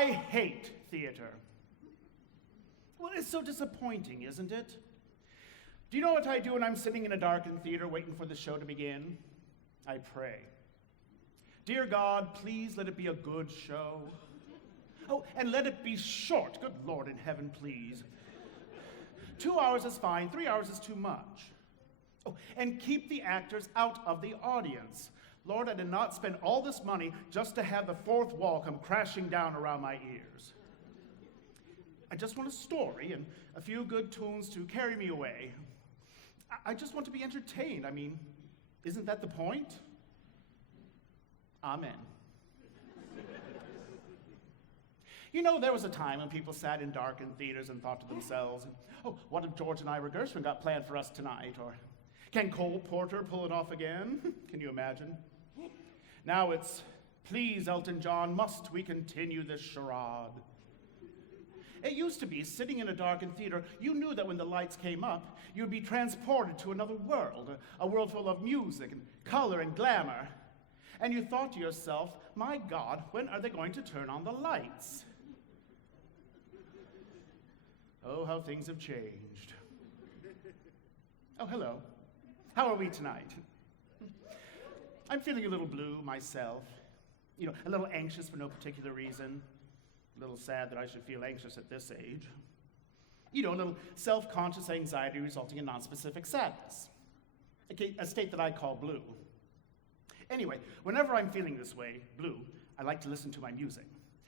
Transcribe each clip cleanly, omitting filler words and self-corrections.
I hate theater. Well, it's so disappointing, isn't it? Do you know what I do when I'm sitting in a darkened theater waiting for the show to begin? I pray. Dear God, please let it be a good show. Oh, and let it be short. Good Lord in heaven, please. 2 hours is fine. 3 hours is too much. Oh, and keep the actors out of the audience. Lord, I did not spend all this money just to have the fourth wall come crashing down around my ears. I just want a story and a few good tunes to carry me away. I just want to be entertained. I mean, isn't that the point? Amen. You know, there was a time when people sat in darkened theaters and thought to themselves, oh, what if George and Ira Gershwin got planned for us tonight? Or can Cole Porter pull it off again? Can you imagine? Now it's, please, Elton John, must we continue this charade? It used to be, sitting in a darkened theater, you knew that when the lights came up, you'd be transported to another world, a world full of music and color and glamour. And you thought to yourself, my God, when are they going to turn on the lights? Oh, how things have changed. Oh, hello. How are we tonight? I'm feeling a little blue myself. You know, a little anxious for no particular reason. A little sad that I should feel anxious at this age. You know, a little self-conscious anxiety resulting in nonspecific sadness. A state that I call blue. Anyway, whenever I'm feeling this way, blue, I like to listen to my music.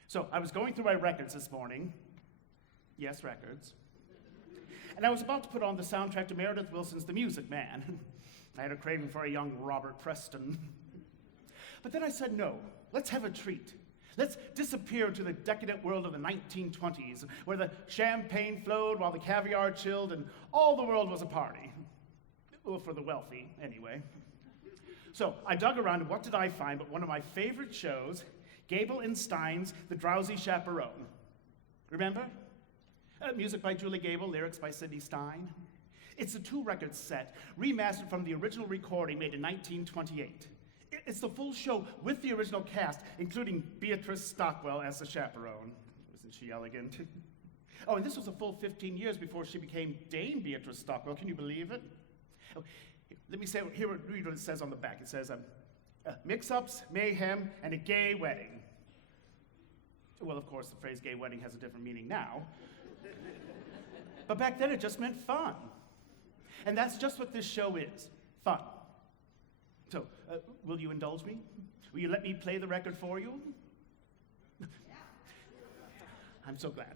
So I was going through my records this morning. Yes, records. And I was about to put on the soundtrack to Meredith Willson's The Music Man. I had a craving for a young Robert Preston. But then I said, no, let's have a treat. Let's disappear to the decadent world of the 1920s, where the champagne flowed while the caviar chilled and all the world was a party. Well, for the wealthy, anyway. So I dug around, and what did I find but one of my favorite shows, Gable and Stein's The Drowsy Chaperone. Remember? Music by Julie Gable, lyrics by Sidney Stein. It's a 2-record set, remastered from the original recording made in 1928. It's the full show with the original cast, including Beatrice Stockwell as the chaperone. Wasn't she elegant? Oh, and this was a full 15 years before she became Dame Beatrice Stockwell. Can you believe it? Oh, let me read what it says on the back. It says, mix-ups, mayhem, and a gay wedding. Well, of course, the phrase gay wedding has a different meaning now. But back then, it just meant fun. And that's just what this show is, fun. So, will you indulge me? Will you let me play the record for you? I'm so glad.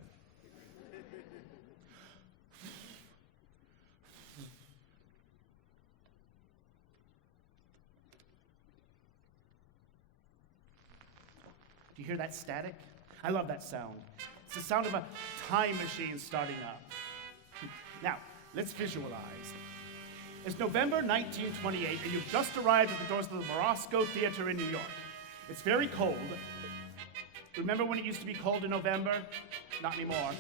Do you hear that static? I love that sound. It's the sound of a time machine starting up. Now, let's visualize. It's November 1928, and you've just arrived at the doors of the Morosco Theater in New York. It's very cold. Remember when it used to be cold in November? Not anymore.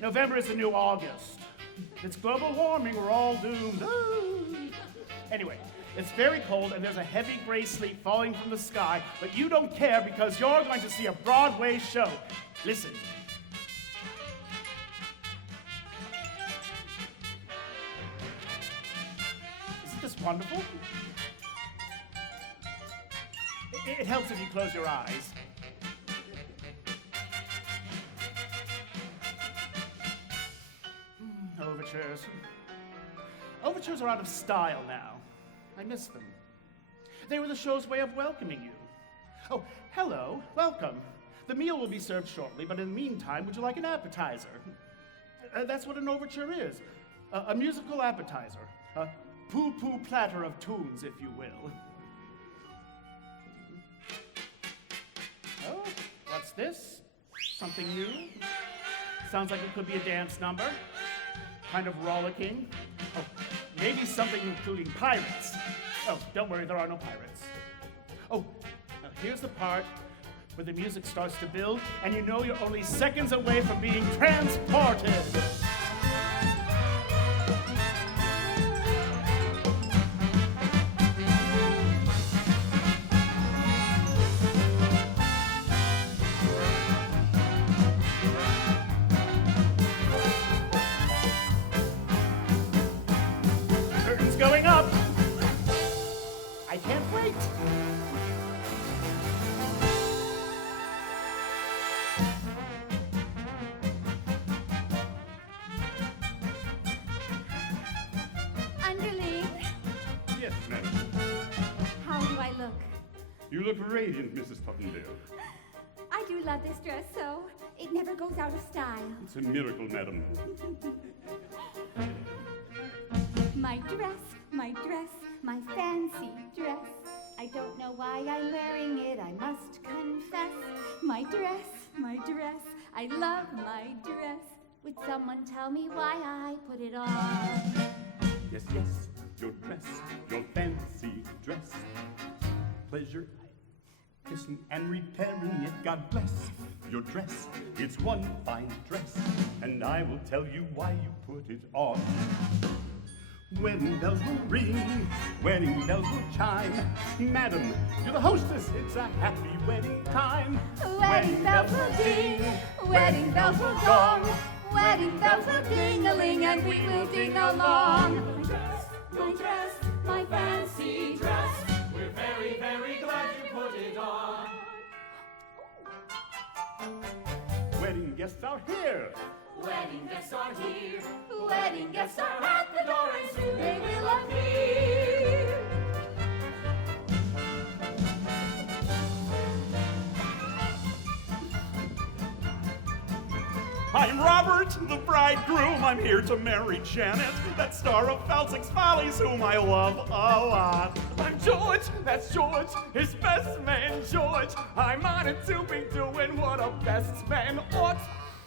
November is the new August. It's global warming, we're all doomed. Anyway, it's very cold, and there's a heavy gray sleet falling from the sky, but you don't care because you're going to see a Broadway show. Listen. Isn't this wonderful? It helps if you close your eyes. Overtures. Overtures are out of style now. I miss them. They were the show's way of welcoming you. Oh, hello, welcome. The meal will be served shortly, but in the meantime, would you like an appetizer? That's what an overture is. A musical appetizer. A poo-poo platter of tunes, if you will. Oh, what's this? Something new? Sounds like it could be a dance number. Kind of rollicking. Oh, maybe something including pirates. Oh, don't worry, there are no pirates. Oh, now here's the part where the music starts to build, and you know you're only seconds away from being transported. You look radiant, Mrs. Tuttendale. I do love this dress so. It never goes out of style. It's a miracle, madam. My dress, my fancy dress. I don't know why I'm wearing it, I must confess. My dress, I love my dress. Would someone tell me why I put it on? Yes, your dress, your fancy dress. Pleasure, kissing and repairing it, God bless your dress. It's one fine dress, and I will tell you why you put it on. Wedding bells will ring, wedding bells will chime. Madam, you're the hostess, it's a happy wedding time. Wedding bells will ding, wedding bells will gong. Wedding bells will ding-a-ling and we will ding along. My dress, my fancy dress. We're very, very glad you put it on. Wedding guests are here. Wedding guests are here. Wedding guests are At the door and soon they will appear. I'm Robert, the bridegroom. I'm here to marry Janet, that star of Falsick's Follies, whom I love a lot. I'm George, that's George, his best man George. I'm honored to be doing what a best man ought.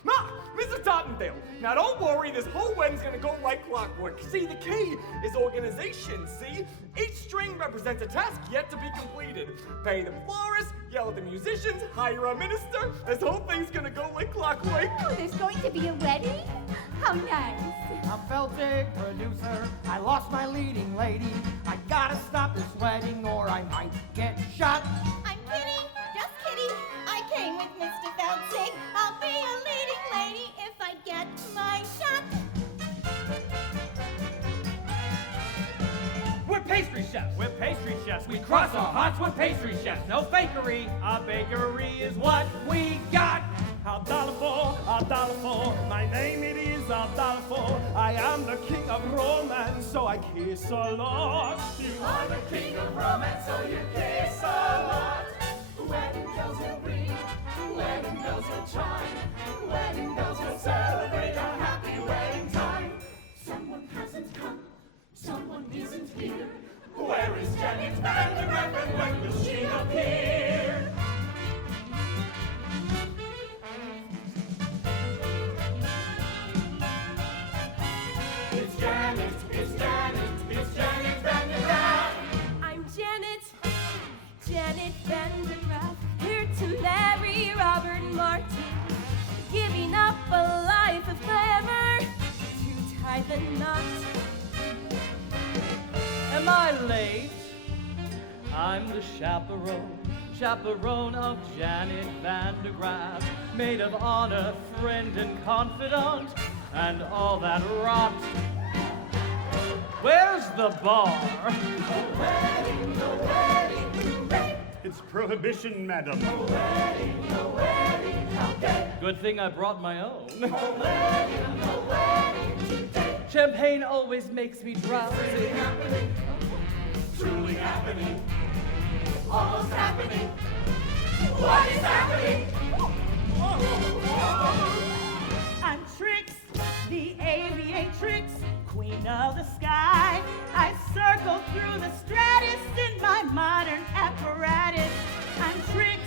Ah, Mr. Tottendale, now don't worry, this whole wedding's gonna go like clockwork. See, the key is organization, see? Each string represents a task yet to be completed. Pay the florist, yell at the musicians, hire a minister. This whole thing's gonna go like clockwork. Oh, there's going to be a wedding? How nice. I'm Feltic, producer. I lost my leading lady. I gotta stop this wedding or I might get shot. I'm Kitty, just Kitty. I came with Mr. Feltic. I'll be a leading lady if I get my shot. We're pastry chefs. We're pastry chefs. We cross our hearts. We're pastry chefs. No fakery. Our bakery is what we got. Adolfo, my name it is Adolfo. I am the king of romance, so I kiss a lot. You are the king of romance, so you kiss a lot. Wedding bells will ring, wedding bells will chime. Wedding bells will celebrate a happy wedding time. Someone hasn't come, someone isn't here. Where is Janet Van der Graaf and when will she appear? It's Janet Van der Graaf. I'm Janet Van der Graaf, here to marry Robert Martin. Giving up a life of glamour to tie the knot. Am I late? I'm the chaperone of Janet Van der Graaf, maid of honor, friend and confidant, and all that rot. Where's the bar? It's prohibition, madam. Good thing I brought my own. Champagne always makes me drowsy. Truly happening, almost happening. What is happening? I'm Trix, the aviatrix, queen of the sky. I circle through the stratus in my modern apparatus. I'm Trix,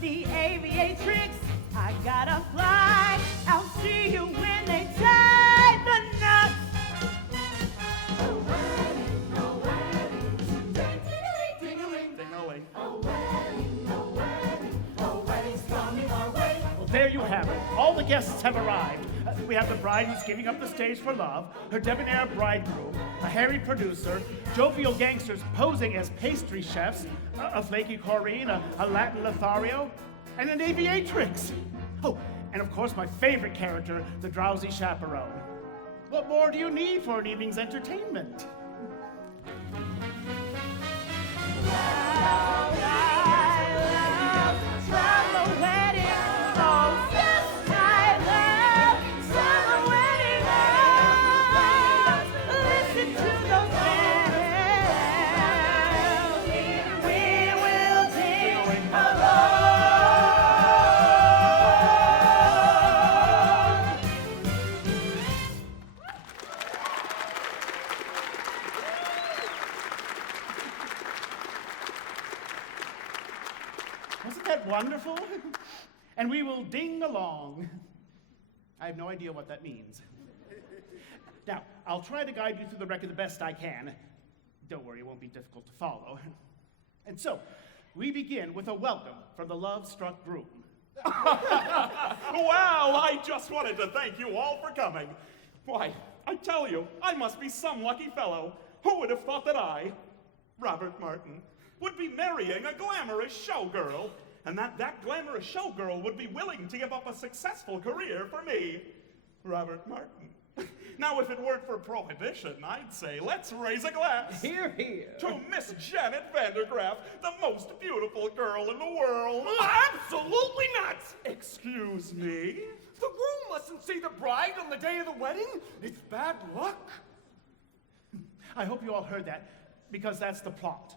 the aviatrix. I gotta fly. I'll see you when they tie the knots. Well, there you have it. All the guests have arrived. We have the bride who's giving up the stage for love, her debonair bridegroom, a harried producer, jovial gangsters posing as pastry chefs, a flaky Corinne, a Latin Lothario, and an aviatrix. Oh, and of course my favorite character, the Drowsy Chaperone. What more do you need for an evening's entertainment? Listen to those bells. We will ding. and we will ding along. I have no idea what that means. Now, I'll try to guide you through the record the best I can. Don't worry, it won't be difficult to follow. And so, we begin with a welcome from the love-struck groom. Well, I just wanted to thank you all for coming. Why, I tell you, I must be some lucky fellow. Who would have thought that I, Robert Martin, would be marrying a glamorous showgirl, and that glamorous showgirl would be willing to give up a successful career for me, Robert Martin. Now, if it weren't for prohibition, I'd say, let's raise a glass. Hear, hear. To Miss Janet Vandergraff, the most beautiful girl in the world. Absolutely not! Excuse me? The groom mustn't see the bride on the day of the wedding. It's bad luck. I hope you all heard that, because that's the plot,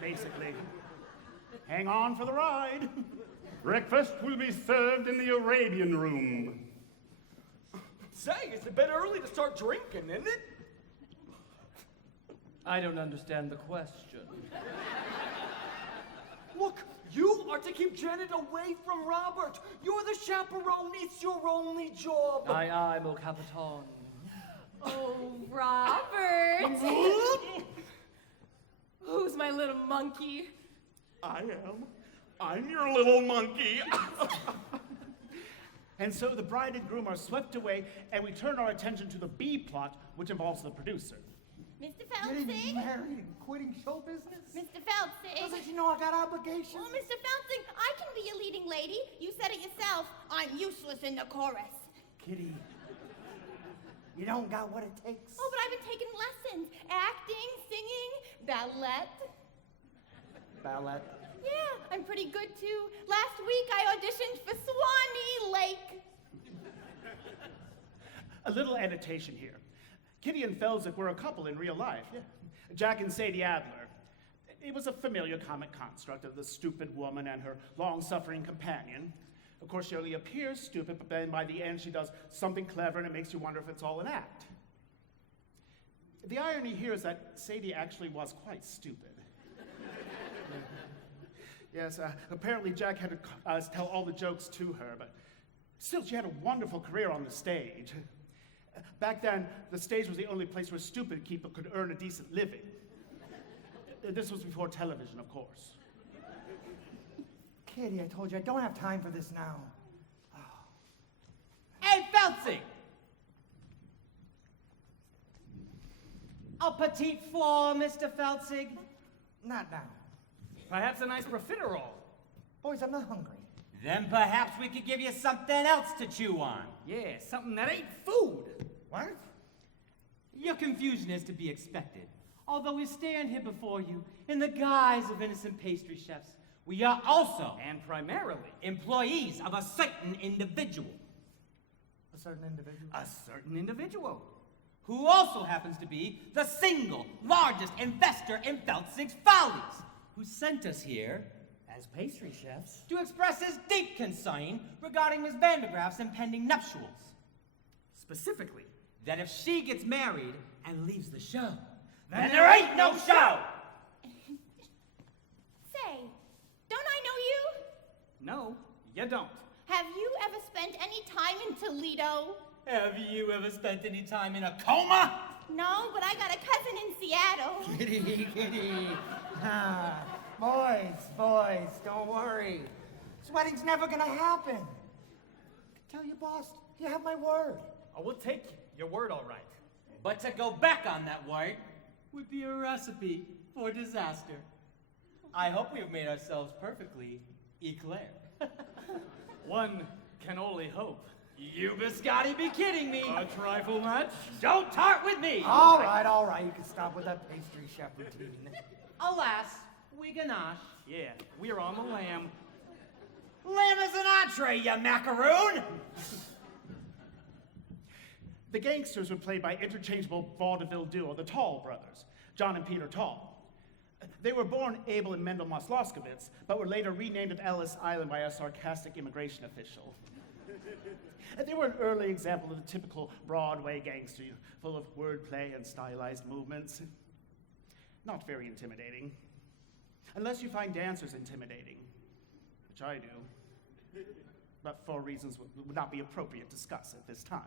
basically. Hang on for the ride. Breakfast will be served in the Arabian room. Say, it's a bit early to start drinking, isn't it? I don't understand the question. Look, you are to keep Janet away from Robert. You're the chaperone. It's your only job. Aye, mon capitan. Oh, Robert. Who's my little monkey? I am. I'm your little monkey. And so the bride and groom are swept away, and we turn our attention to the B plot, which involves the producer. Mr. Getting Feltzing? married and quitting show business? Mr. Feltzing? Doesn't you know I got obligations? Oh, Mr. Feltzing, I can be a leading lady. You said it yourself. I'm useless in the chorus. Kitty, you don't got what it takes. Oh, but I've been taking lessons. Acting, singing, ballet. Ballet. Yeah, I'm pretty good too. Last week I auditioned for Swanee Lake. A little annotation here. Kitty and Felzik were a couple in real life. Yeah. Jack and Sadie Adler. It was a familiar comic construct of the stupid woman and her long-suffering companion. Of course, she only appears stupid, but then by the end she does something clever and it makes you wonder if it's all an act. The irony here is that Sadie actually was quite stupid. Yes, apparently Jack had to tell all the jokes to her, but still she had a wonderful career on the stage. Back then, the stage was the only place where stupid people could earn a decent living. This was before television, of course. Kitty, I told you I don't have time for this now. Hey, Feltzing! A petite four, Mr. Feltzing. Not now. Perhaps a nice profiterole. Boys, I'm not hungry. Then perhaps we could give you something else to chew on. Yeah, something that ain't food. What? Your confusion is to be expected. Although we stand here before you in the guise of innocent pastry chefs, we are also, And primarily, employees of a certain individual. A certain individual? A certain individual. Who also happens to be the single largest investor in Feltzig's Follies, who sent us here as pastry chefs, to express his deep concern regarding Miss Vandergraff's impending nuptials. specifically, That if she gets married and leaves the show, then there ain't no show! Say, don't I know you? no, you don't. Have you ever spent any time in Toledo? Have you ever spent any time in a coma? No, but I got a cousin in Seattle. Kitty, kitty. Boys, don't worry. This wedding's never gonna happen. Tell you, boss, you have my word. Oh, we'll take your word all right. But to go back on that word would be a recipe for disaster. I hope we've made ourselves perfectly eclair. One can only hope. You biscotti be kidding me! A trifle much? Don't tart with me! All right, you can stop with that pastry chef routine. Alas, we ganache. Yeah, we're on the lamb. Lamb is an entree, you macaroon! The gangsters were played by interchangeable vaudeville duo, the Tall brothers, John and Peter Tall. They were born Abel and Mendel Moslowskowitz, but were later renamed at Ellis Island by a sarcastic immigration official. They were an early example of the typical Broadway gangster, full of wordplay and stylized movements. Not very intimidating. Unless you find dancers intimidating, which I do. but for reasons would not be appropriate to discuss at this time.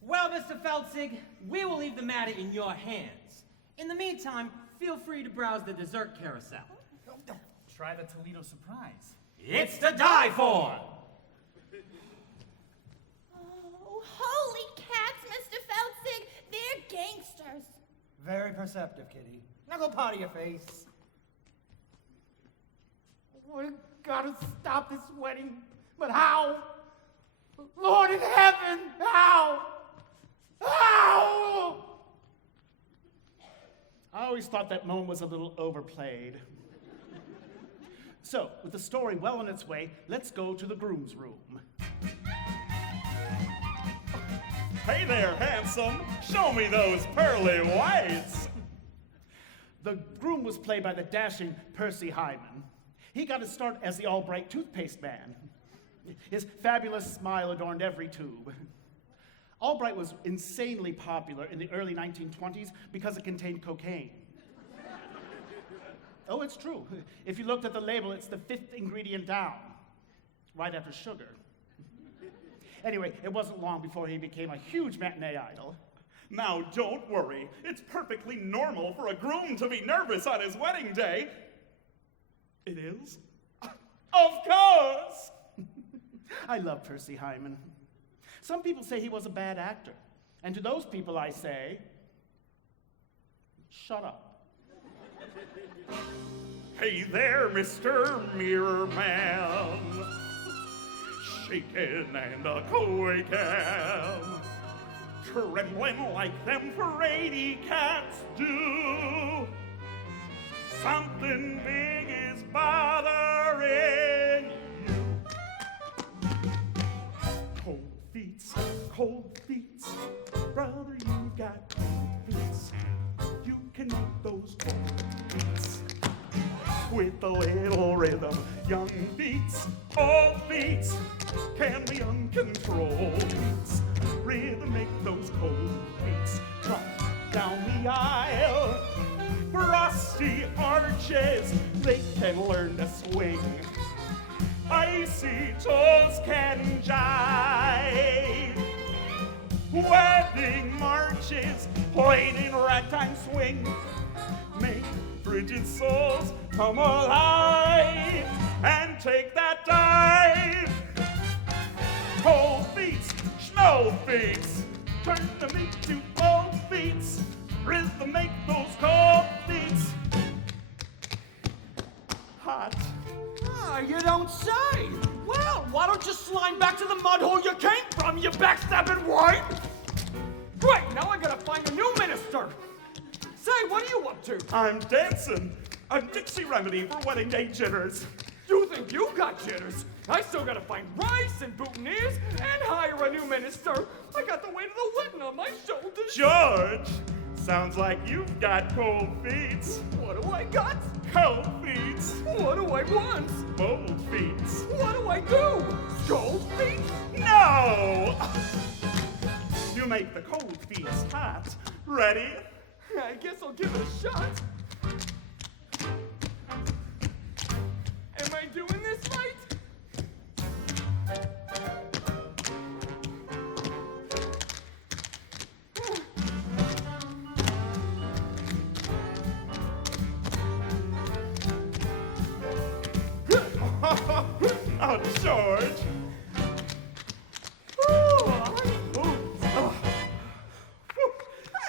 Well, Mr. Feltzig, we will leave the matter in your hands. In the meantime, feel free to browse the dessert carousel. Try the Toledo surprise. It's to die for! Oh, holy cats, Mr. Feltzig! They're gangsters. Very perceptive, Kitty. Now go powder your face. We gotta stop this wedding. But how? Lord in heaven, how? How? I always thought that moan was a little overplayed. So, with the story well on its way, let's go to the groom's room. Hey there, handsome. Show me those pearly whites. The groom was played by the dashing Percy Hyman. He got his start as the Albright toothpaste man. His fabulous smile adorned every tube. Albright was insanely popular in the early 1920s because it contained cocaine. Oh, it's true. If you looked at the label, it's the 5th ingredient down, right after sugar. Anyway, it wasn't long before he became a huge matinee idol. Now, don't worry. It's perfectly normal for a groom to be nervous on his wedding day. It is? Of course! I love Percy Hyman. Some people say he was a bad actor. And to those people I say, shut up. Hey there, Mr. Mirror Man. Shaking and a quaking, trembling like them parady cats do. Something big is bothering you. Cold feet, brother, you got cold feet. You can make those cold feet with a little rhythm. Young beats, old feet, can be uncontrolled beats. Rhythm make those cold beats trot down the aisle. Frosty arches, they can learn to swing. Icy toes can jive. Wedding marches played in ragtime swing make frigid souls come alive and take that dive. Cold feet, snow feet, turn them into cold feet. Rhythm make those cold feet hot. Ah, you don't say. Well, why don't you slide back to the mud hole you came from, you backstabbing white? Great, now I gotta find a new minister. Say, what are you up to? I'm dancing a Dixie remedy for wedding day jitters. You think you got jitters? I still gotta find rice and boutonnieres and hire a new minister. I got the weight of the wedding on my shoulders. George, sounds like you've got cold feet. What do I got? Cold feet. What do I want? Bold feet. What do I do? Scold feet? No! You make the cold feet hot. Ready? I guess I'll give it a shot. Am I doing this right? Oh, George.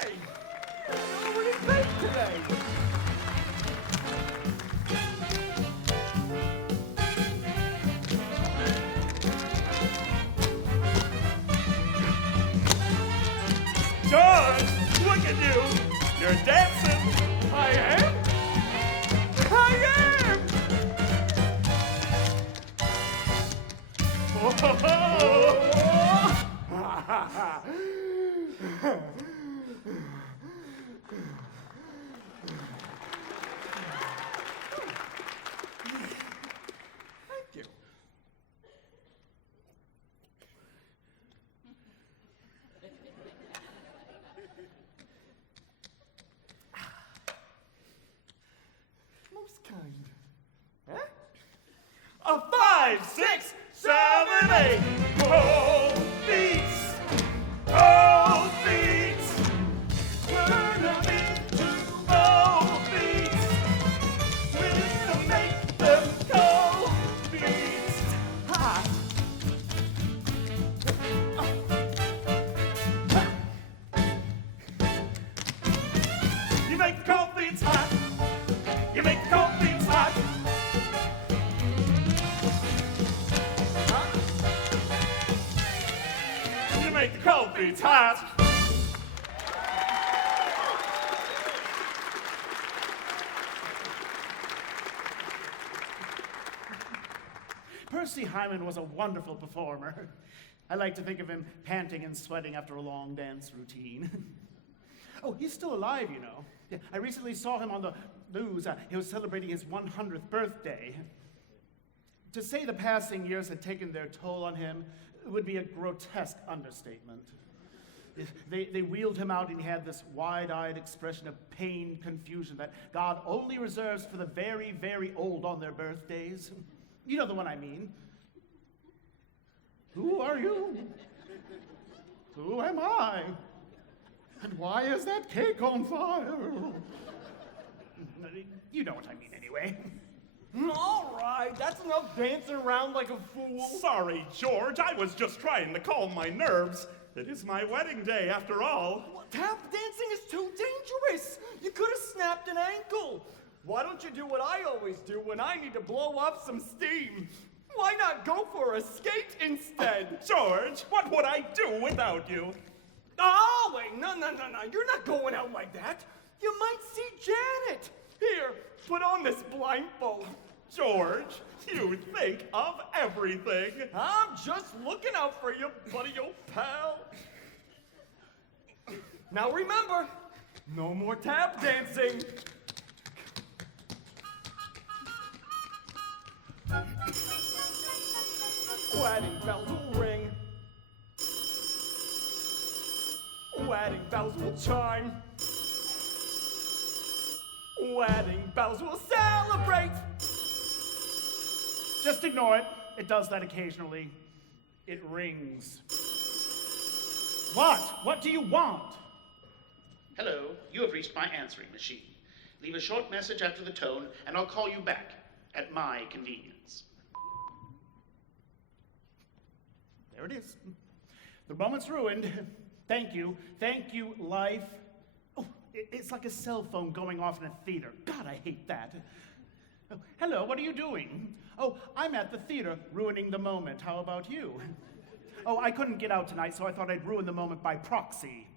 Hey, I'm already baked today. George, look at you. You're dancing. I am? I am! Thank you. Most kind. Huh? A 5 hot. You make the cold beans hot. You make the cold beans hot. You make the cold beans hot. Percy Hyman was a wonderful performer. I like to think of him panting and sweating after a long dance routine. Oh, he's still alive, you know. Yeah, I recently saw him on the news. He was celebrating his 100th birthday. To say the passing years had taken their toll on him would be a grotesque understatement. They wheeled him out and he had this wide-eyed expression of pained confusion that God only reserves for the very, very old on their birthdays. You know the one I mean. Who are you? Who am I? And why is that cake on fire? You know what I mean anyway. All right, that's enough dancing around like a fool. Sorry, George, I was just trying to calm my nerves. It is my wedding day, after all. Tap dancing is too dangerous. You could have snapped an ankle. Why don't you do what I always do when I need to blow off some steam? Why not go for a skate instead? George, what would I do without you? Oh, wait, no. You're not going out like that. You might see Janet. Here, put on this blindfold. George, you think of everything. I'm just looking out for you, buddy, old pal. Now remember, no more tap dancing. Wedding bells will ring. Wedding bells will chime. Wedding bells will celebrate. Just ignore it. It does that occasionally. It rings. What? What do you want? Hello, you have reached my answering machine. Leave a short message after the tone, and I'll call you back at my convenience. There it is. The moment's ruined. Thank you, life. Oh, it's like a cell phone going off in a theater. God, I hate that. Oh, hello, what are you doing? Oh, I'm at the theater, ruining the moment. How about you? Oh, I couldn't get out tonight, so I thought I'd ruin the moment by proxy.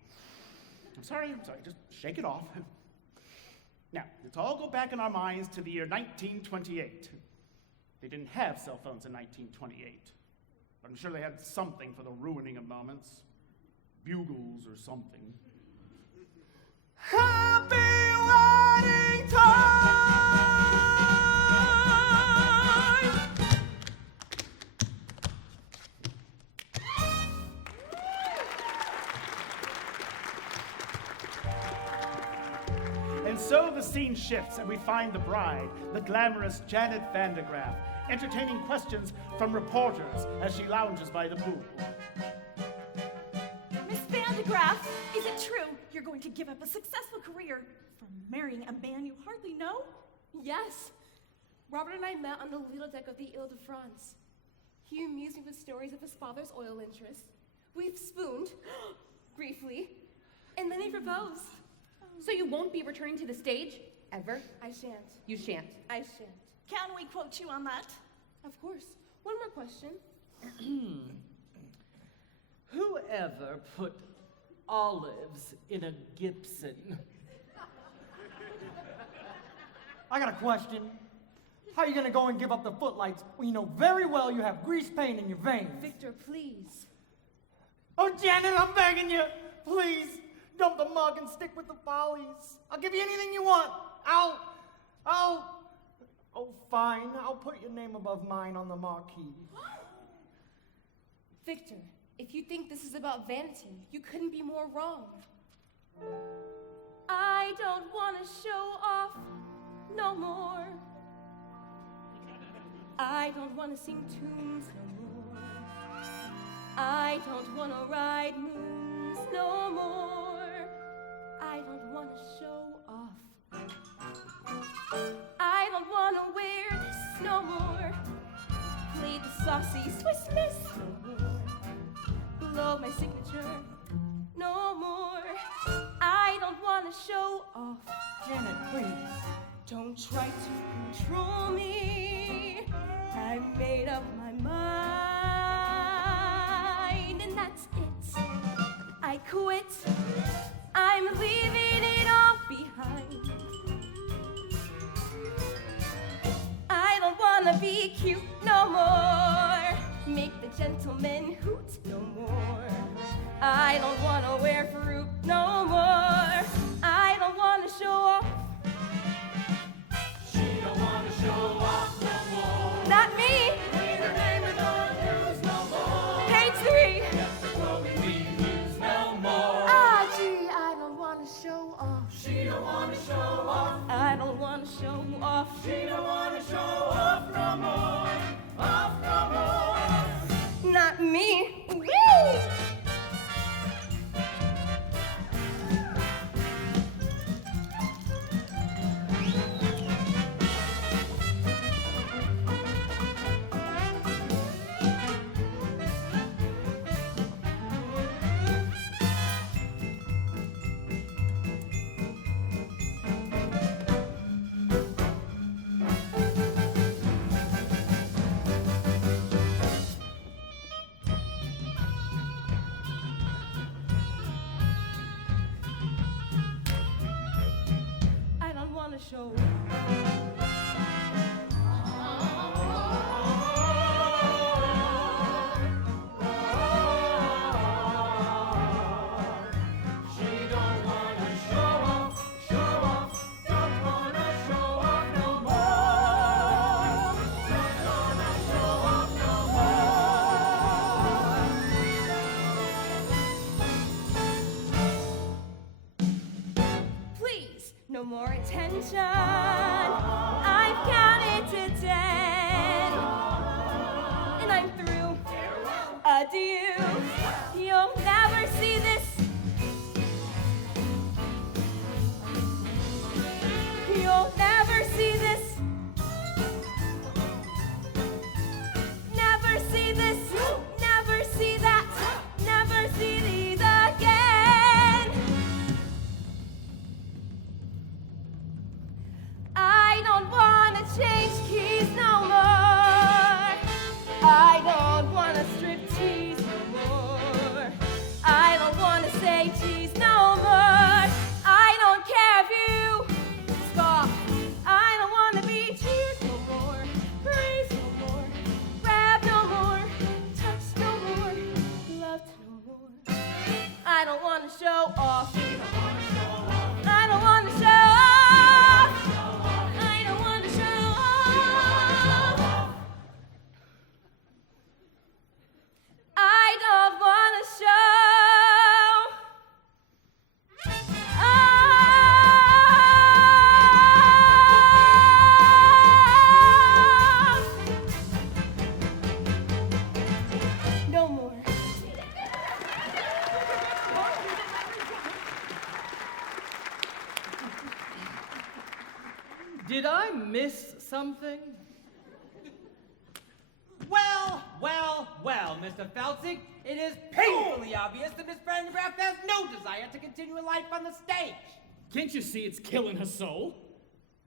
I'm sorry, just shake it off. Now, let's all go back in our minds to the year 1928. They didn't have cell phones in 1928. But I'm sure they had something for the ruining of moments. Bugles or something. Happy wedding time! And so the scene shifts and we find the bride, the glamorous Janet Van de Graaff, entertaining questions from reporters as she lounges by the pool. Miss Van de Graaff, is it true you're going to give up a successful career for marrying a man you hardly know? Yes. Robert and I met on the little deck of the Ile-de-France. He amused me with stories of his father's oil interests. We spooned, briefly, and then he proposed. So you won't be returning to the stage? Ever? I shan't. You shan't. I shan't. Can we quote you on that? Of course. One more question. Whoever put olives in a Gibson? I got a question. How are you gonna go and give up the footlights when you know very well you have grease paint in your veins? Victor, please. Oh, Janet, I'm begging you. Please, dump the mug and stick with the follies. I'll give you anything you want. Oh, fine. I'll put your name above mine on the marquee. Victor, if you think this is about vanity, you couldn't be more wrong. I don't want to show off no more. I don't want to sing tunes no more. I don't want to ride moons no more. I don't want to show off. I don't want to wear this no more. Play the saucy Swiss miss. No more. Below my signature. No more. I don't want to show off. Janet, please. Don't try to control me. I made up my mind, and that's it. I quit. I'm leaving it all behind. I don't wanna be cute no more. Make the gentleman hoot no more. I don't wanna wear fruit no more. I don't wanna show off. She don't wanna show off no more. Not me. Read her name in the news no more. Page 3. Yes, the clothing we use no more. Ah, gee, I don't wanna show off. She don't wanna show off. I don't wanna show off. She don't wanna show off no more. Off no more. Not me. Whee! I don't wanna show She don't wanna show off, don't wanna show off no more. Don't wanna show off no more. Please, no more attention. I've counted to 10. And I'm through. Adieu. You'll never see this. You'll never see this. Never see this. Never see that. Never see these again. I don't wanna change keys no more. I don't wanna strip tease no more. I don't wanna say cheese no more. I don't care if you scoff. I don't wanna be cheered no more. Praised no more. Grabbed no more. Touched no more. Loved no more. I don't wanna show off. I don't wanna show off. I don't wanna show off. I don't wanna show off. No more. Did I miss something? Well, Mr. Feltzig, it is painfully obvious that Miss Vandergraft has no desire to continue life on the stage. Can't you see it's killing her soul?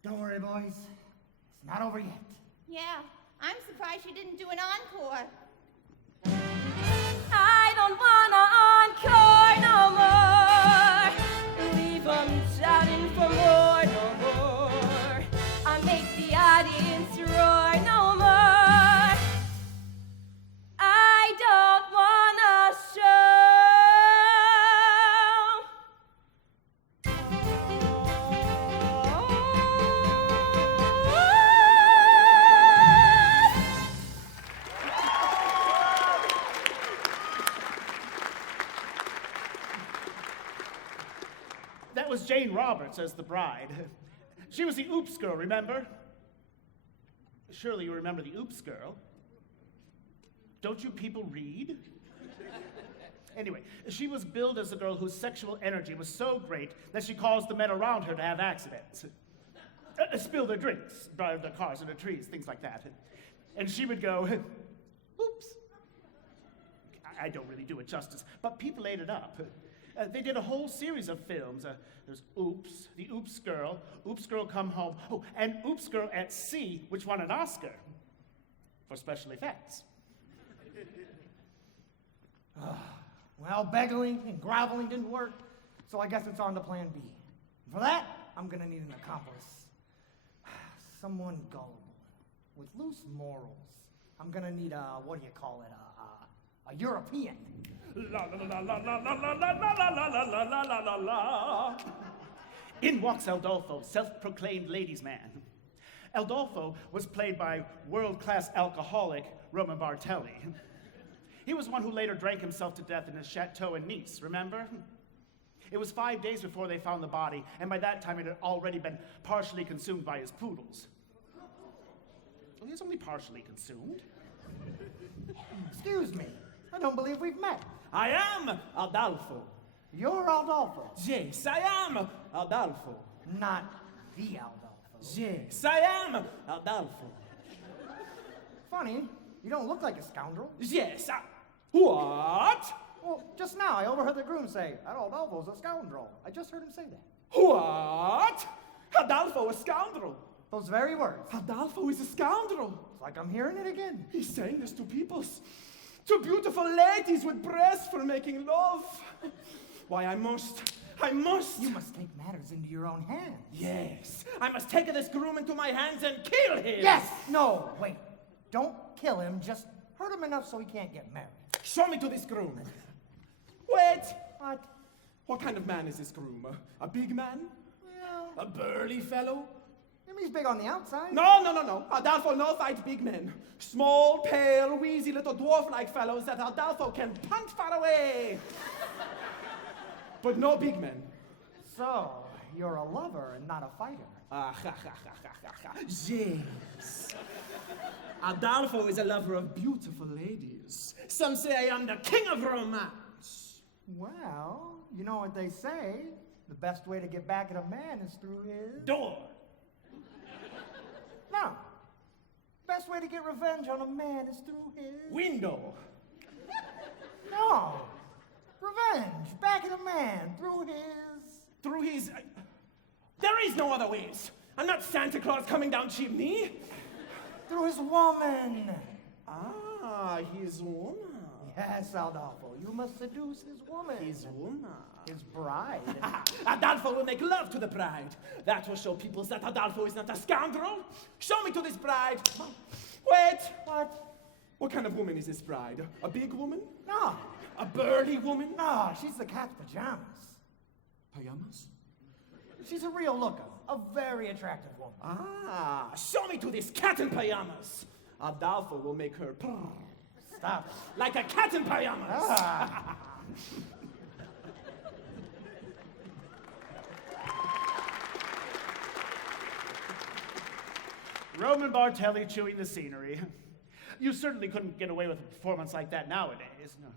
Don't worry, boys. It's not over yet. Yeah, I'm surprised she didn't do an encore. I don't wanna encore no more. Leave 'em shouting for more no more. I make the audience roar no more. I don't wanna That was Jane Roberts as the bride. She was the Oops girl, remember? Surely you remember the Oops girl. Don't you people read? Anyway, she was billed as a girl whose sexual energy was so great that she caused the men around her to have accidents. Spill their drinks, drive their cars into trees, things like that. And she would go, I don't really do it justice, but people ate it up. They did a whole series of films. There's Oops, The Oops Girl Come Home, oh, and Oops Girl at Sea, which won an Oscar for special effects. Well, begging and groveling didn't work, so I guess it's on to plan B. For that, I'm gonna need an accomplice. Someone gullible, with loose morals. I'm gonna need a European. La la la la la la la la la la la la la la la la. In walks Aldolfo, self-proclaimed ladies' man. Aldolfo was played by world-class alcoholic Roman Bartelli. He was one who later drank himself to death in his chateau in Nice, remember? It was 5 days before they found the body, and by that time it had already been partially consumed by his poodles. Well, he was only partially consumed. Excuse me, I don't believe we've met. I am Adolfo. You're Aldolfo. Yes, I am Adolfo. Not the Aldolfo. Yes, I am Adolfo. Funny, you don't look like a scoundrel. Yes, What? Well, just now I overheard the groom say, that Aldolfo's a scoundrel. I just heard him say that. What? Adolfo, a scoundrel. Those very words. Adolfo is a scoundrel. It's like I'm hearing it again. He's saying this to peoples. To beautiful ladies with breasts for making love. Why, I must. You must take matters into your own hands. Yes, I must take this groom into my hands and kill him. Yes! No, wait. Don't kill him, just hurt him enough so he can't get married. Show me to this groom. Wait. What? What kind of man is this groom? A big man? Well, A burly fellow? he's big on the outside. No. Adolfo no fight big men. Small, pale, wheezy little dwarf-like fellows that Adolfo can punt far away. But no big men. So, you're a lover and not a fighter. Yes. Adolfo is a lover of beautiful ladies. Some say I am the king of romance. Well, you know what they say. The best way to get back at a man is through his... Door. No. Best way to get revenge on a man is through his... Window. No. Revenge. Back at a man through his... Through his... There is no other ways. I'm not Santa Claus coming down chimney. Through his woman. His woman. Yes, Adolfo. You must seduce his woman. His woman. His bride. Adolfo will make love to the bride. That will show people that Adolfo is not a scoundrel. Show me to this bride. Wait. What? What kind of woman is this bride? A big woman? No. A burly woman? No, she's the cat's pajamas. Pajamas? She's a real looker. A very attractive woman. Show me to this cat in pajamas. Adolfo will make her purr. Stop it. Like a cat in pajamas. Roman Bartelli chewing the scenery. You certainly couldn't get away with a performance like that nowadays. No.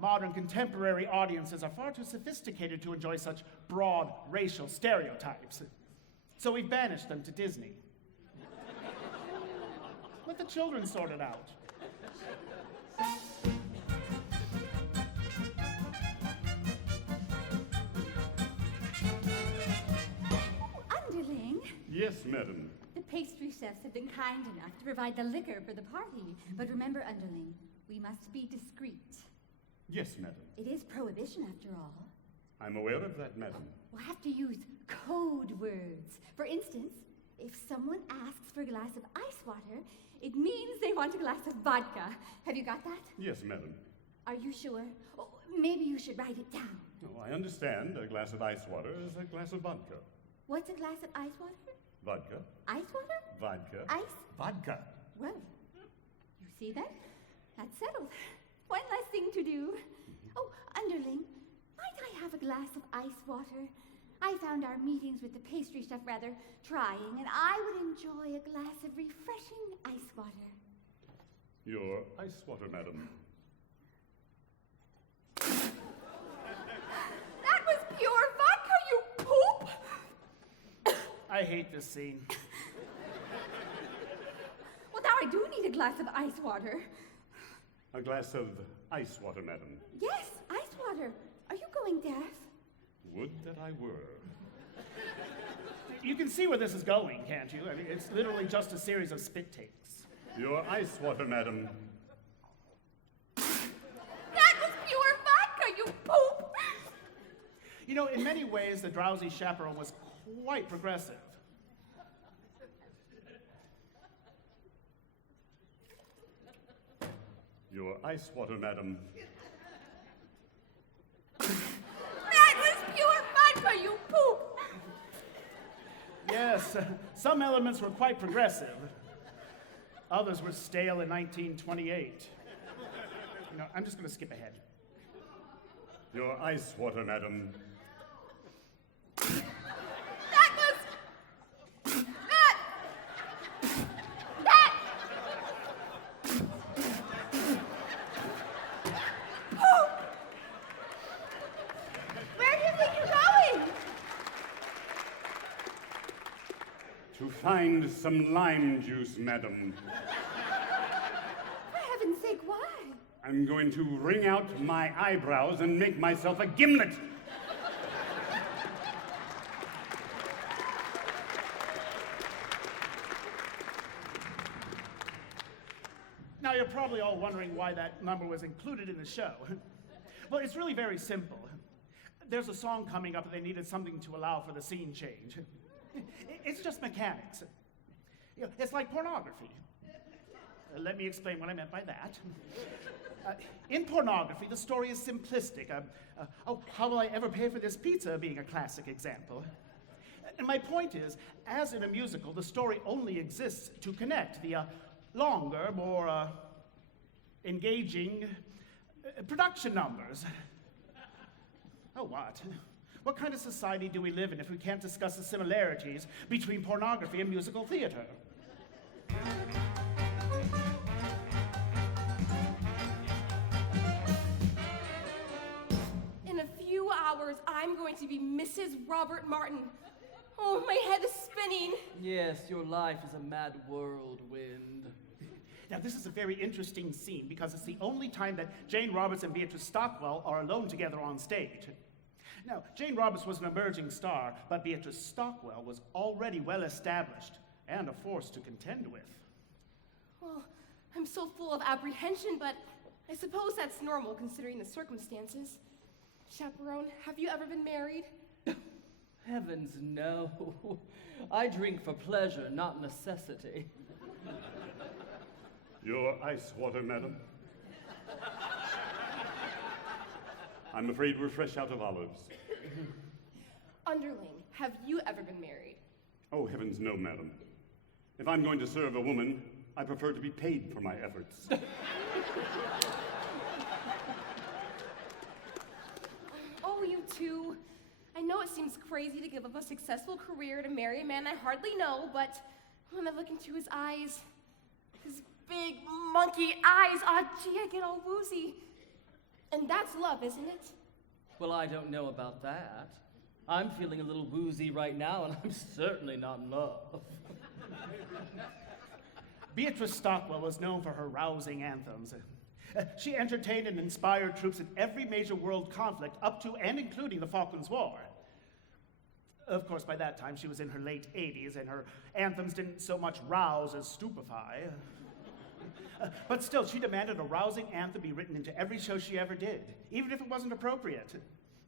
Modern contemporary audiences are far too sophisticated to enjoy such broad racial stereotypes. So we've banished them to Disney. Let the children sort it out. Underling, Yes, madam. the pastry chefs have been kind enough to provide the liquor for the party. But remember, Underling, we must be discreet. Yes, madam. It is prohibition, after all. I'm aware of that, madam. We'll have to use code words. For instance, if someone asks for a glass of ice water, it means they want a glass of vodka. Have you got that? Yes, madam. Are you sure? Oh, maybe you should write it down. Oh, I understand. A glass of ice water is a glass of vodka. What's a glass of ice water? Vodka. Ice water? Vodka. Ice? Vodka. Well, you see then? That's settled. One less thing to do. Oh, Underling, might I have a glass of ice water? I found our meetings with the pastry chef rather trying, and I would enjoy a glass of refreshing ice water. Your ice water, madam. That was pure vodka, you poop! I hate this scene. Well, now I do need a glass of ice water. A glass of ice water, madam. Yes, ice water. Are you going deaf? Would that I were. You can see where this is going, can't you? I mean, it's literally just a series of spit takes. Your ice water, madam. That was pure vodka, you poop! You know, in many ways, the Drowsy Chaperone was quite progressive. Your ice water, madam. That was pure vodka, you poop! Yes, some elements were quite progressive. Others were stale in 1928. You know, I'm just going to skip ahead. Your ice water, madam. That was... That... Poop! Where do you think you're going? To find some lime juice, madam. For heaven's sake, why? I'm going to wring out my eyebrows and make myself a gimlet. Now, you're probably all wondering why that number was included in the show. Well, it's really very simple. There's a song coming up and they needed something to allow for the scene change. It's just mechanics. You know, it's like pornography. Let me explain what I meant by that. In pornography, the story is simplistic. Oh, how will I ever pay for this pizza being a classic example. And my point is, as in a musical, the story only exists to connect the longer, more engaging production numbers. Oh, what? What kind of society do we live in if we can't discuss the similarities between pornography and musical theater? In a few hours, I'm going to be Mrs. Robert Martin. Oh, my head is spinning. Yes, your life is a mad whirlwind. Now, this is a very interesting scene because it's the only time that Jane Roberts and Beatrice Stockwell are alone together on stage. Now, Jane Roberts was an emerging star, but Beatrice Stockwell was already well established and a force to contend with. Well, I'm so full of apprehension, but I suppose that's normal considering the circumstances. Chaperone, have you ever been married? Heavens, no. I drink for pleasure, not necessity. Your ice water, madam. I'm afraid we're fresh out of olives. Underling, have you ever been married? Oh, heavens, no, madam. If I'm going to serve a woman, I prefer to be paid for my efforts. Oh, you two. I know it seems crazy to give up a successful career to marry a man I hardly know, but when I look into his eyes, his big monkey eyes, gee, I get all woozy. And that's love, isn't it? Well, I don't know about that. I'm feeling a little woozy right now, and I'm certainly not in love. Beatrice Stockwell was known for her rousing anthems. She entertained and inspired troops in every major world conflict up to and including the Falklands War. Of course, by that time, she was in her late 80s, and her anthems didn't so much rouse as stupefy. But still, she demanded a rousing anthem be written into every show she ever did, even if it wasn't appropriate.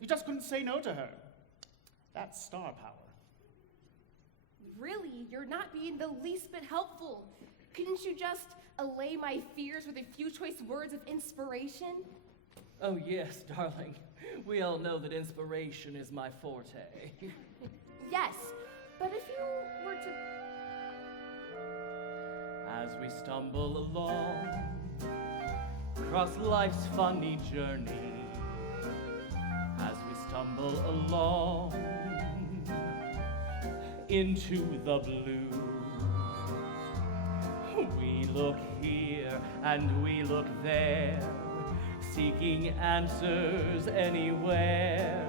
You just couldn't say no to her. That's star power. Really, you're not being the least bit helpful. Couldn't you just allay my fears with a few choice words of inspiration? Oh, yes, darling. We all know that inspiration is my forte. Yes, but if you were to... As we stumble along, across life's funny journey, as we stumble along into the blue, we look here and we look there, seeking answers anywhere,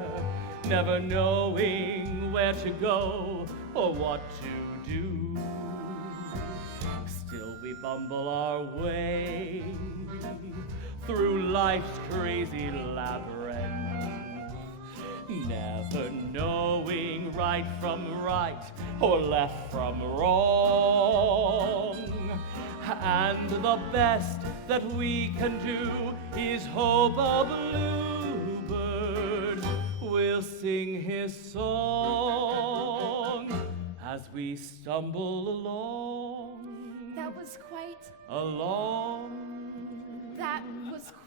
never knowing where to go or what to do. Still we bumble our way, through life's crazy labyrinth, never knowing right from right or left from wrong. And the best that we can do is hope a bluebird will sing his song as we stumble along. That was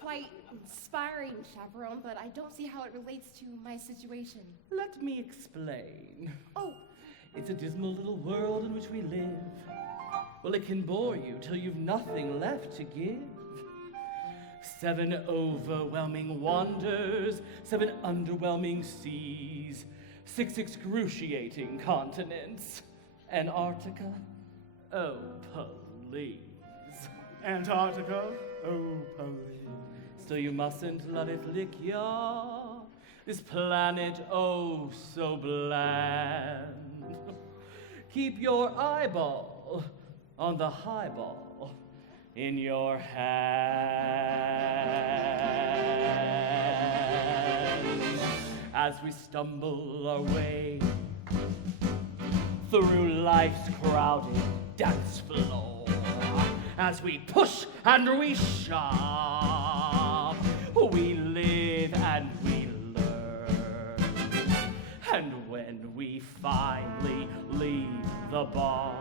quite inspiring, Chaperone, but I don't see how it relates to my situation. Let me explain. Oh, It's a dismal little world in which we live. Well, it can bore you till you've nothing left to give. 7 overwhelming wonders, 7 underwhelming seas, 6 excruciating continents. Antarctica? Oh, please. Antarctica? Oh, please. Still you mustn't let it lick ya. This planet, oh, so bland. Keep your eyeball on the highball in your hand. As we stumble our way through life's crowded dance floor, as we push and we shove, we live and we learn. And when we finally leave the bar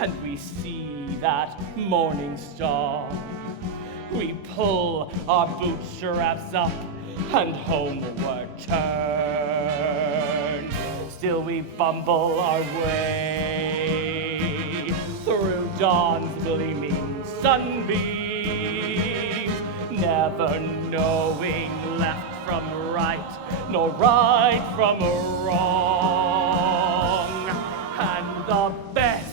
and we see that morning star, we pull our bootstraps up and homeward turn. Still we bumble our way through dawn's gleaming sunbeams, never knowing left from right, nor right from wrong. And the best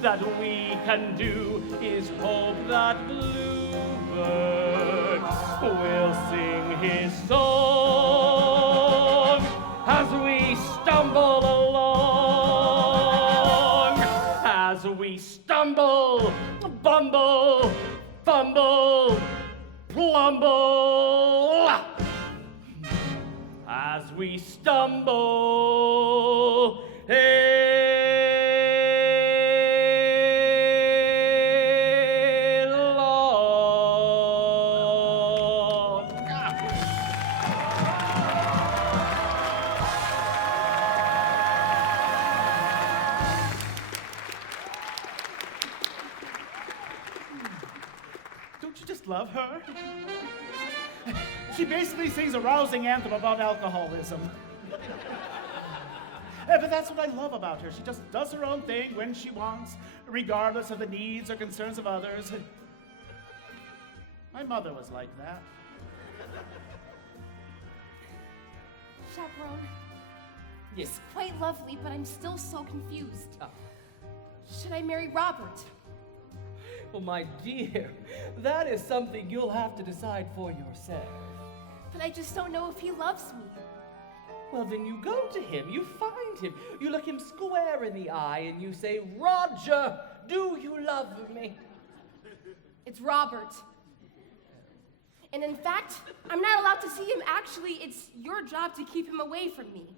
that we can do is hope that bluebird will sing his song as we stumble along, as we stumble, bumble, fumble, plumble, as we stumble along. Don't you just love her? She basically sings a rousing anthem about alcoholism. But that's what I love about her. She just does her own thing when she wants, regardless of the needs or concerns of others. My mother was like that. Chaperone, Yes. it's quite lovely, but I'm still so confused. Should I marry Robert? Well, my dear, that is something you'll have to decide for yourself. But I just don't know if he loves me. Well, then you go to him, you find him, you look him square in the eye, and you say, Roger, do you love me? It's Robert. And in fact, I'm not allowed to see him. Actually, it's your job to keep him away from me.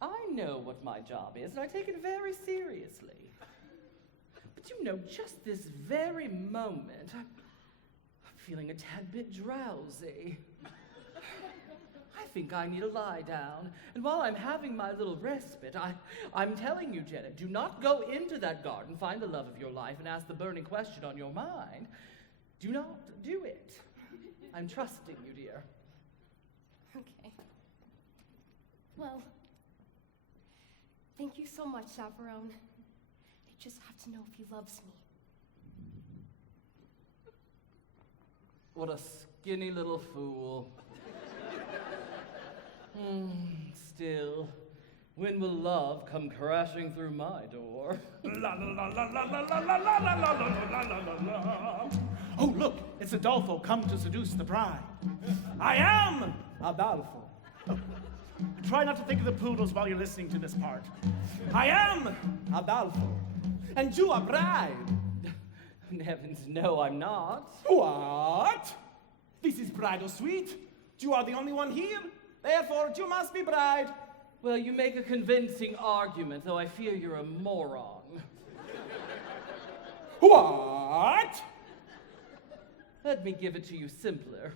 I know what my job is, and I take it very seriously. But you know, just this very moment, I'm feeling a tad bit drowsy. I think I need to lie down. And while I'm having my little respite, I'm telling you, Janet, do not go into that garden, find the love of your life, and ask the burning question on your mind. Do not do it. I'm trusting you, dear. Okay. Well, thank you so much, Chaperone. I just have to know if he loves me. What a skinny little fool. Still, when will love come crashing through my door? La la la la la la la la la la la la la la. Oh, look, it's Adolfo come to seduce the bride. I am Adolfo. Try not to think of the poodles while you're listening to this part. I am Adolfo. And you a bride. Heavens, no, I'm not. You are. bridal suite. You are the only one here. Therefore, you must be bride. Well, you make a convincing argument, though I fear you're a moron. What? Let me give it to you simpler.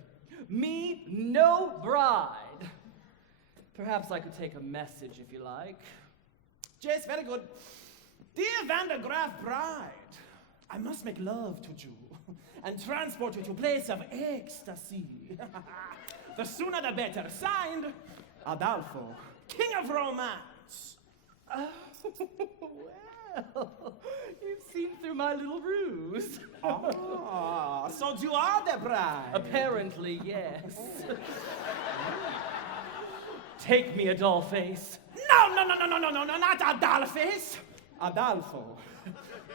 Me, no bride. Perhaps I could take a message if you like. Yes, very good. Dear Van der Graaf bride, I must make love to you and transport you to a place of ecstasy. The sooner the better. Signed, Adolfo, King of Romance. Oh, well, you've seen through my little ruse. Ah, so you are the bride. Apparently, yes. Take me, Adolphace. No, not Adolphus. Adolfo.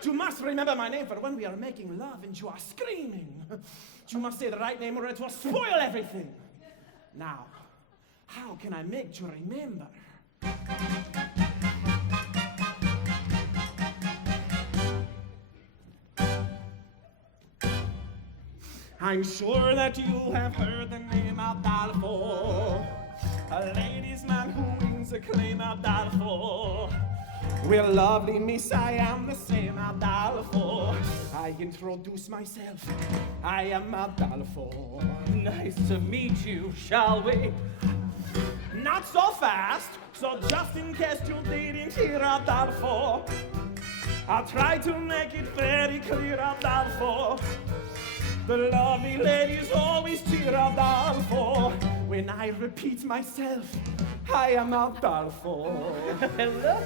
You must remember my name for when we are making love and you are screaming. You must say the right name or it will spoil everything. Now, how can I make you remember? I'm sure that you have heard the name Adolfo, a ladies' man who wins acclaim Adolfo. Well, lovely miss, I am the same Adolfo. I introduce myself, I am Adolfo. Nice to meet you, shall we? Not so fast, so just in case you didn't hear Adolfo, I'll try to make it very clear, Adolfo. The lovely ladies always cheer Adolfo. When I repeat myself, I am Adolfo. Hello.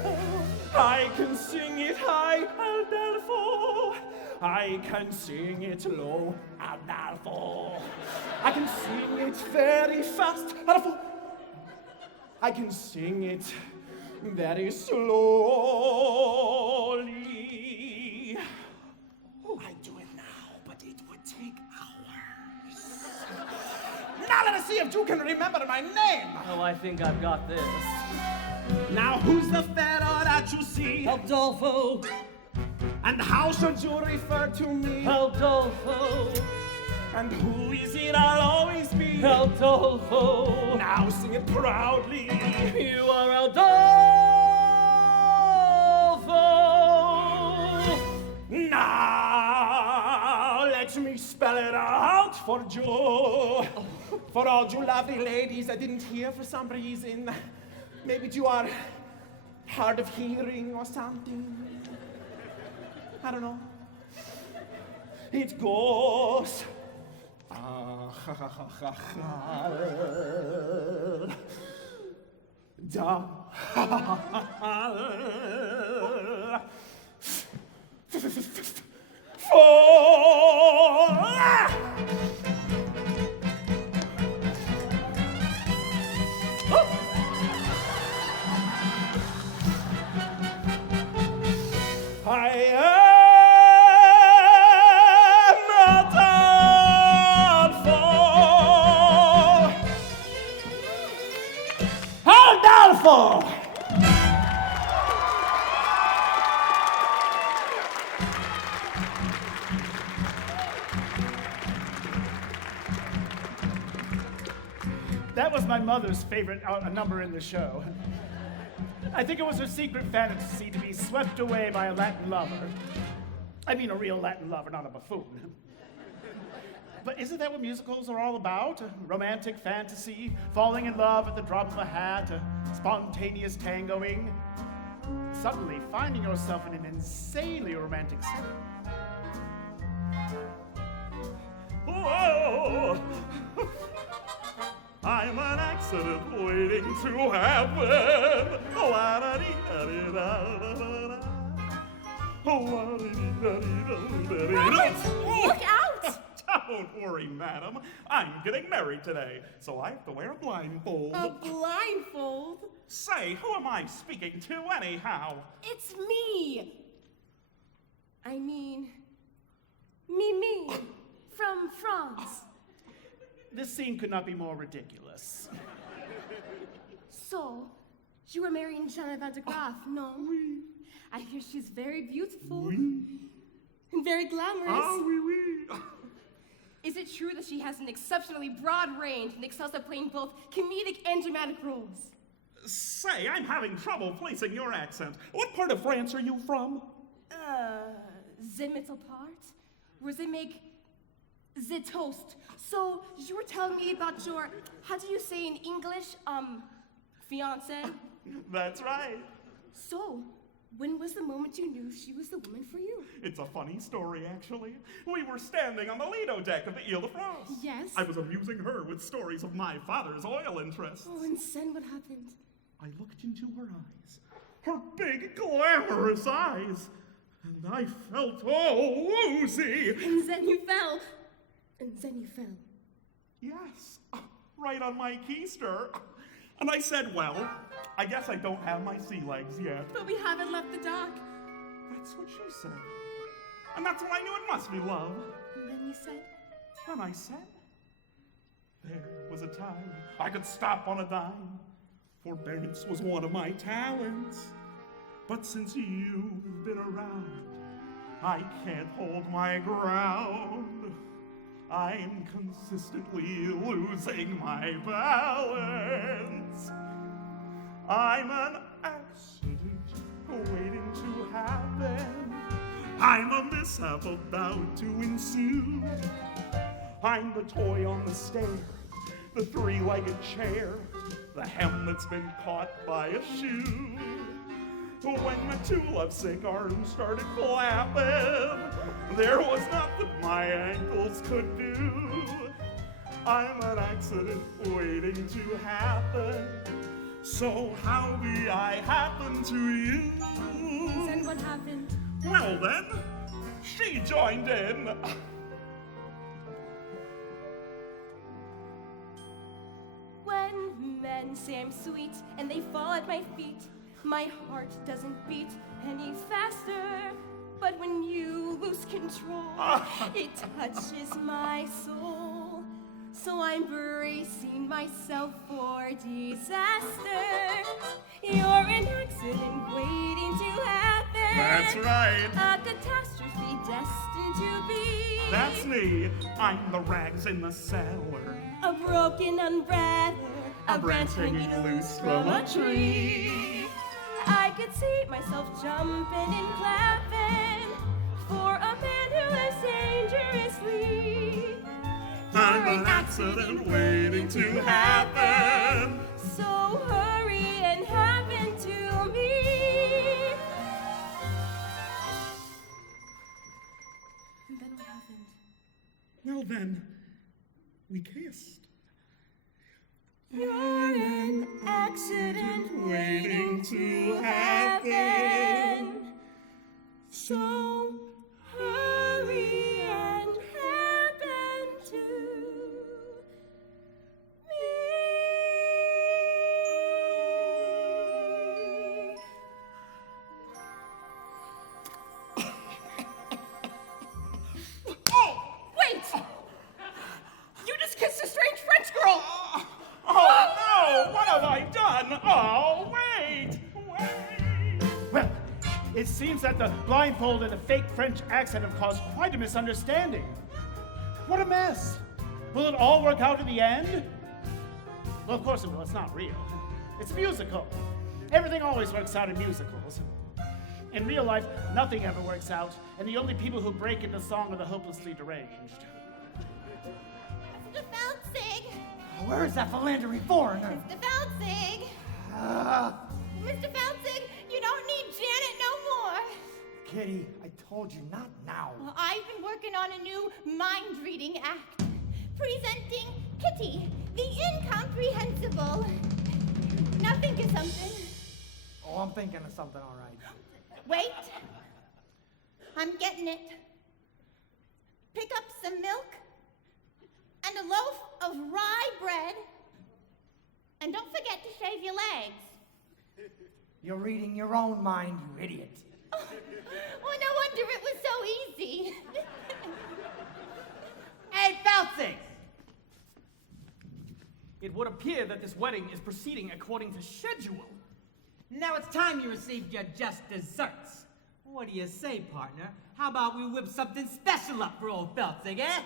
I can sing it high, Adolfo. I can sing it low, Adolfo. I can sing it very fast, Adolfo. I can sing it very slowly. I do it now, but it would take hours. Now let us see if you can remember my name. Oh, I think I've got this. Now who's the pharaoh that you see? Adolfo. And how should you refer to me? Adolfo. And who is it I'll always be? Adolfo. Now sing it proudly. You are Adolfo. Now let me spell it out for you. For all you lovely ladies I didn't hear for some reason. Maybe you are hard of hearing or something. I don't know. It goes. Da. Adolfo! That was my mother's favorite number in the show. I think it was her secret fantasy to be swept away by a Latin lover. I mean a real Latin lover, not a buffoon. But isn't that what musicals are all about? A romantic fantasy, falling in love at the drop of a hat, a spontaneous tangoing. Suddenly finding yourself in an insanely romantic setting. Whoa! I'm an accident waiting to happen. Robert, look out! Don't worry, madam. I'm getting married today, so I have to wear a blindfold. A blindfold? Say, who am I speaking to anyhow? It's me. I mean, me, from France. This scene could not be more ridiculous. So, you were marrying Jeanne Van de Graaf, no? Oui. I hear she's very beautiful. Oui. And very glamorous. Ah, oui, oui. Is it true that she has an exceptionally broad range and excels at playing both comedic and dramatic roles? Say, I'm having trouble placing your accent. What part of France are you from? The middle part, where they make the toast. So, you were telling me about your, how do you say in English, fiancé? That's right. So, when was the moment you knew she was the woman for you? It's a funny story, actually. We were standing on the Lido deck of the Ile de France. Yes? I was amusing her with stories of my father's oil interests. Oh, and then what happened? I looked into her eyes, her big, glamorous eyes, and I felt all woozy. And then you fell. And then you fell. Yes, right on my keister. And I said, well, I guess I don't have my sea legs yet. But we haven't left the dock. That's what she said. And that's when I knew it must be love. And then you said? Then I said, there was a time I could stop on a dime. Forbearance was one of my talents. But since you've been around, I can't hold my ground. I'm consistently losing my balance. I'm an accident waiting to happen. I'm a mishap about to ensue. I'm the toy on the stair, the three-legged chair, the hem that's been caught by a shoe. When my two lovesick arms started flapping, there was nothing my ankles could do. I'm an accident waiting to happen. So how be I happen to you? Then what happened? Well then, she joined in. When men say I'm sweet and they fall at my feet, my heart doesn't beat any faster. But when you lose control, it touches my soul. So I'm bracing myself for disaster. You're an accident waiting to happen. That's right. A catastrophe destined to be. That's me. I'm the rags in the cellar. A broken umbrella, A branch hanging loose from a tree. I could see myself jumping and clapping for a man who lives dangerously. I'm an accident waiting to happen. So hurry and happen to me. And then what happened? Well then, we kissed. You're an accident waiting to happen. So hurry and happen to me. Oh! Wait! You just kissed a strange French girl! Oh no! What have I done? Oh, wait! Well, it seems that the blindfold and the fake French accent have caused quite a misunderstanding. What a mess! Will it all work out in the end? Well, of course it will. It's not real. It's a musical. Everything always works out in musicals. In real life, nothing ever works out, and the only people who break into song are the hopelessly deranged. Mr. Feltzig! Where is that philandering foreigner? Mr. Feltzig! Ah, Mr. Feltzig, you don't need Janet no more. Kitty, I told you not now. Well, I've been working on a new mind-reading act. Presenting Kitty, the incomprehensible. Now think of something. Oh, I'm thinking of something, all right. Wait. I'm getting it. Pick up some milk and a loaf of rye bread. And don't forget to shave your legs. You're reading your own mind, you idiot. Oh, no wonder it was so easy. Hey, Feltzig! It would appear that this wedding is proceeding according to schedule. Now it's time you received your just desserts. What do you say, partner? How about we whip something special up for old Feltzig, eh?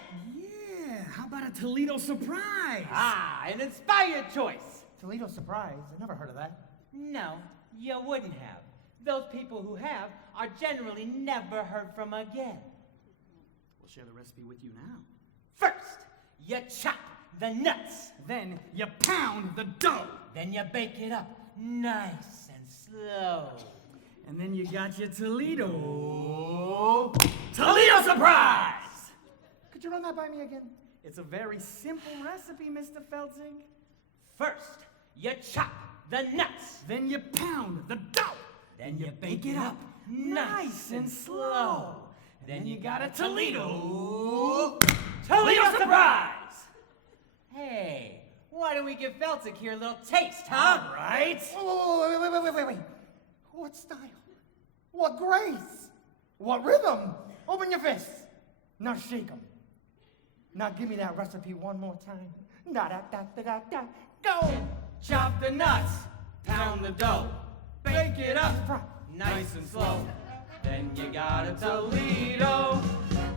how about a Toledo surprise? Ah, an inspired choice. Toledo surprise. I never heard of that. No, you wouldn't have. Those people who have are generally never heard from again. We'll share the recipe with you now. First, you chop the nuts. Then you pound the dough. Then you bake it up nice and slow. And then you got your Toledo surprise! Could you run that by me again? It's a very simple recipe, Mr. Feltzig. First, you chop the nuts. Then you pound the dough. Then you bake it up nice and slow. Then you got a Toledo surprise! Hey, why don't we give Feltzig here a little taste, huh? All right. Wait. What style? What grace? What rhythm? Open your fists. Now shake them. Now give me that recipe one more time. Da-da-da-da-da-da. Go! Chop the nuts, pound the dough, bake it up nice and slow. Then you got a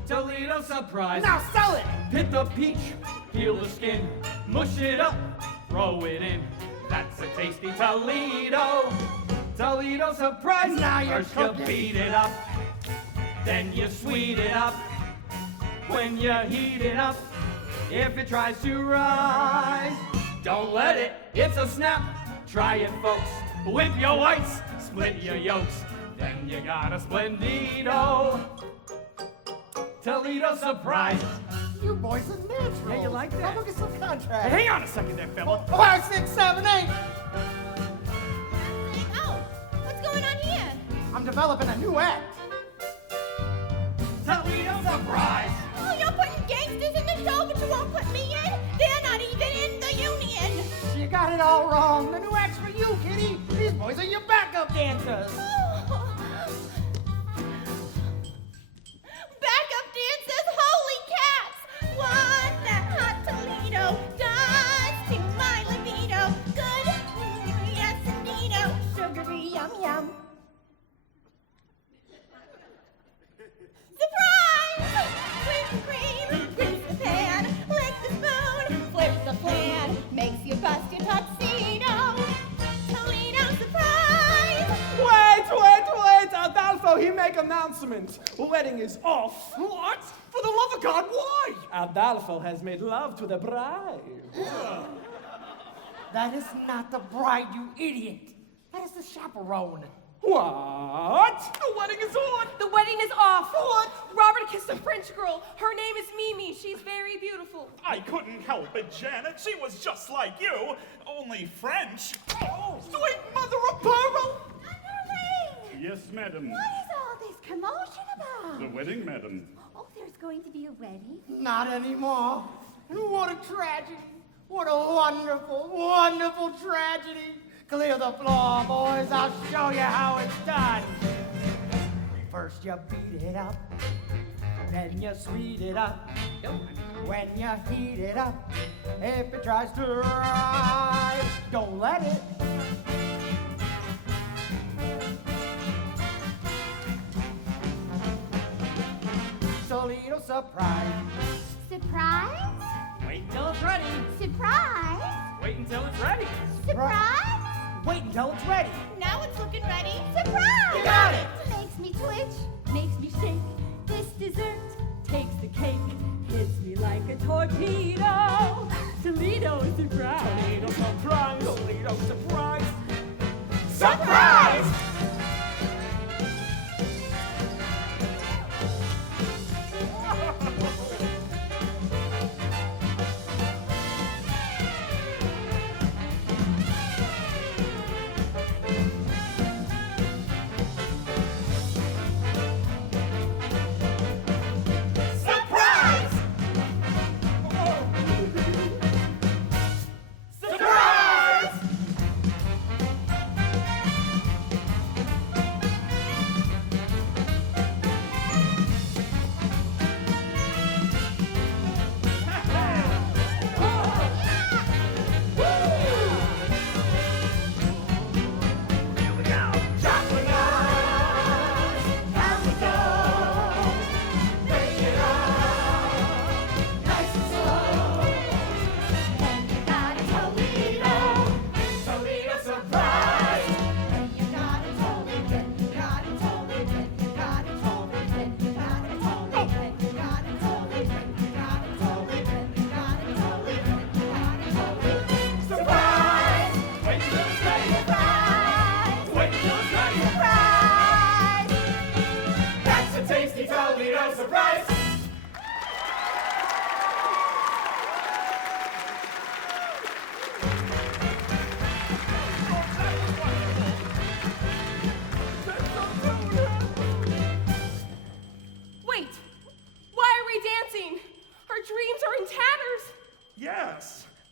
Toledo surprise. Now sell it! Pit the peach, peel the skin, mush it up, throw it in. That's a tasty Toledo surprise. Now you're First you cooking. beat it up, then you sweet it up. When you heat it up, if it tries to rise, don't let it, it's a snap. Try it, folks. Whip your whites, split your yolks. Then you got a Splendido Toledo surprise. You boys are natural. Yeah, you like that? I'll look at some contract. Hey, hang on a second there, fella. 5, 6, 7, 8. Oh, what's going on here? I'm developing a new act. Toledo surprise. Oh, you're putting gangsters in the show, but you won't put me in? They're not even in the union. You got it all wrong. The new act's for you, kitty. These boys are your backup dancers. Backup dancers, holy cats! What that hot Toledo does to my libido. Good, yes, indeedo. Sugary yum yum. Surprise! Whip cream, grease the pan, lick the spoon, flip the flan, makes you bust your tuxedo. Toledo surprise! Wait! Adolfo, he make announcement. Wedding is off. What? For the love of God, why? Adolfo has made love to the bride. That is not the bride, you idiot. That is the chaperone. What? The wedding is on. The wedding is off. What? Robert kissed a French girl. Her name is Mimi. She's very beautiful. I couldn't help it, Janet. She was just like you, only French. Oh, sweet mother of pearl. Yes, madam. What is all this commotion about? The wedding, madam. Oh, there's going to be a wedding? Not anymore. What a tragedy. What a wonderful, wonderful tragedy. Clear the floor, boys. I'll show you how it's done. First you beat it up, then you sweet it up. When you heat it up, if it tries to rise, don't let it. Toledo surprise. Surprise? Wait until it's ready. Surprise? Wait until it's ready. Surprise? Wait until it's ready. Now it's looking ready. Surprise! You got it. Makes me twitch, makes me shake. This dessert takes the cake. Hits me like a torpedo. Toledo surprise. Toledo surprise. Toledo surprise. Surprise! Surprise! Surprise!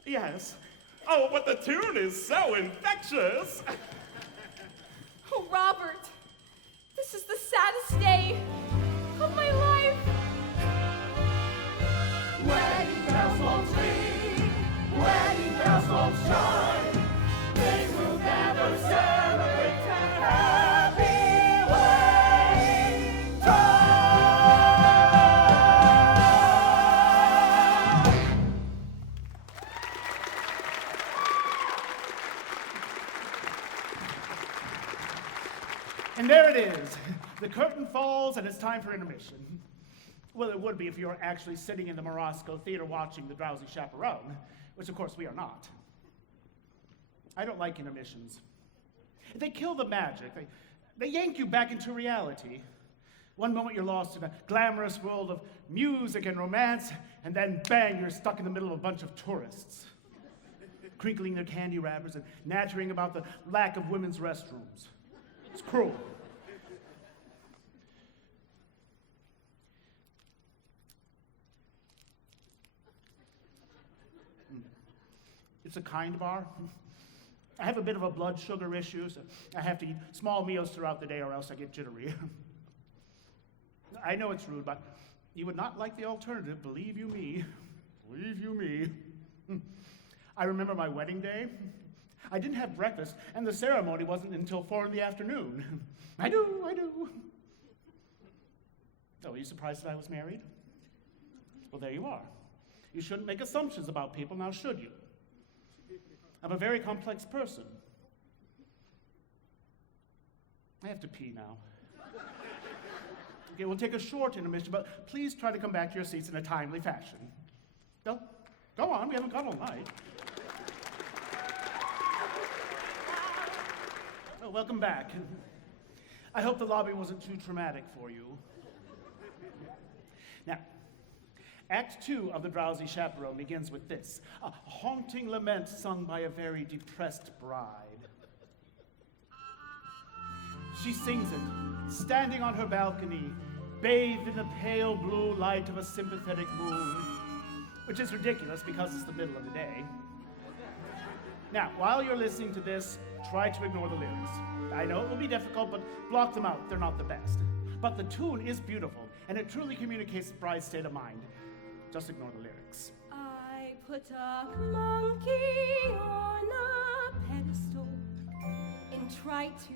Yes. Oh, but the tune is so infectious. Oh, Robert, this is the saddest day of my life. Wedding bells won't ring, wedding bells won't chime. They will never celebrate a happy wedding time. And there it is. The curtain falls and it's time for intermission. Well, it would be if you were actually sitting in the Morosco Theater watching the Drowsy Chaperone, which of course we are not. I don't like intermissions. They kill the magic. They yank you back into reality. One moment you're lost in a glamorous world of music and romance, and then bang, you're stuck in the middle of a bunch of tourists, crinkling their candy wrappers and nattering about the lack of women's restrooms. It's cruel. It's a kind bar. I have a bit of a blood sugar issue, so I have to eat small meals throughout the day or else I get jittery. I know it's rude, but you would not like the alternative, believe you me. Believe you me. I remember my wedding day. I didn't have breakfast, and the ceremony wasn't until 4 in the afternoon. I do. Oh, are you surprised that I was married? Well, there you are. You shouldn't make assumptions about people, now should you? I'm a very complex person. I have to pee now. Okay, we'll take a short intermission, but please try to come back to your seats in a timely fashion. Go on, we haven't got all night. Oh, welcome back. I hope the lobby wasn't too traumatic for you. Now, Act 2 of The Drowsy Chaperone begins with this, a haunting lament sung by a very depressed bride. She sings it, standing on her balcony, bathed in the pale blue light of a sympathetic moon, which is ridiculous because it's the middle of the day. Now, while you're listening to this, try to ignore the lyrics. I know it will be difficult, but block them out. They're not the best. But the tune is beautiful, and it truly communicates the bride's state of mind. Just ignore the lyrics. I put a monkey on a pedestal and tried to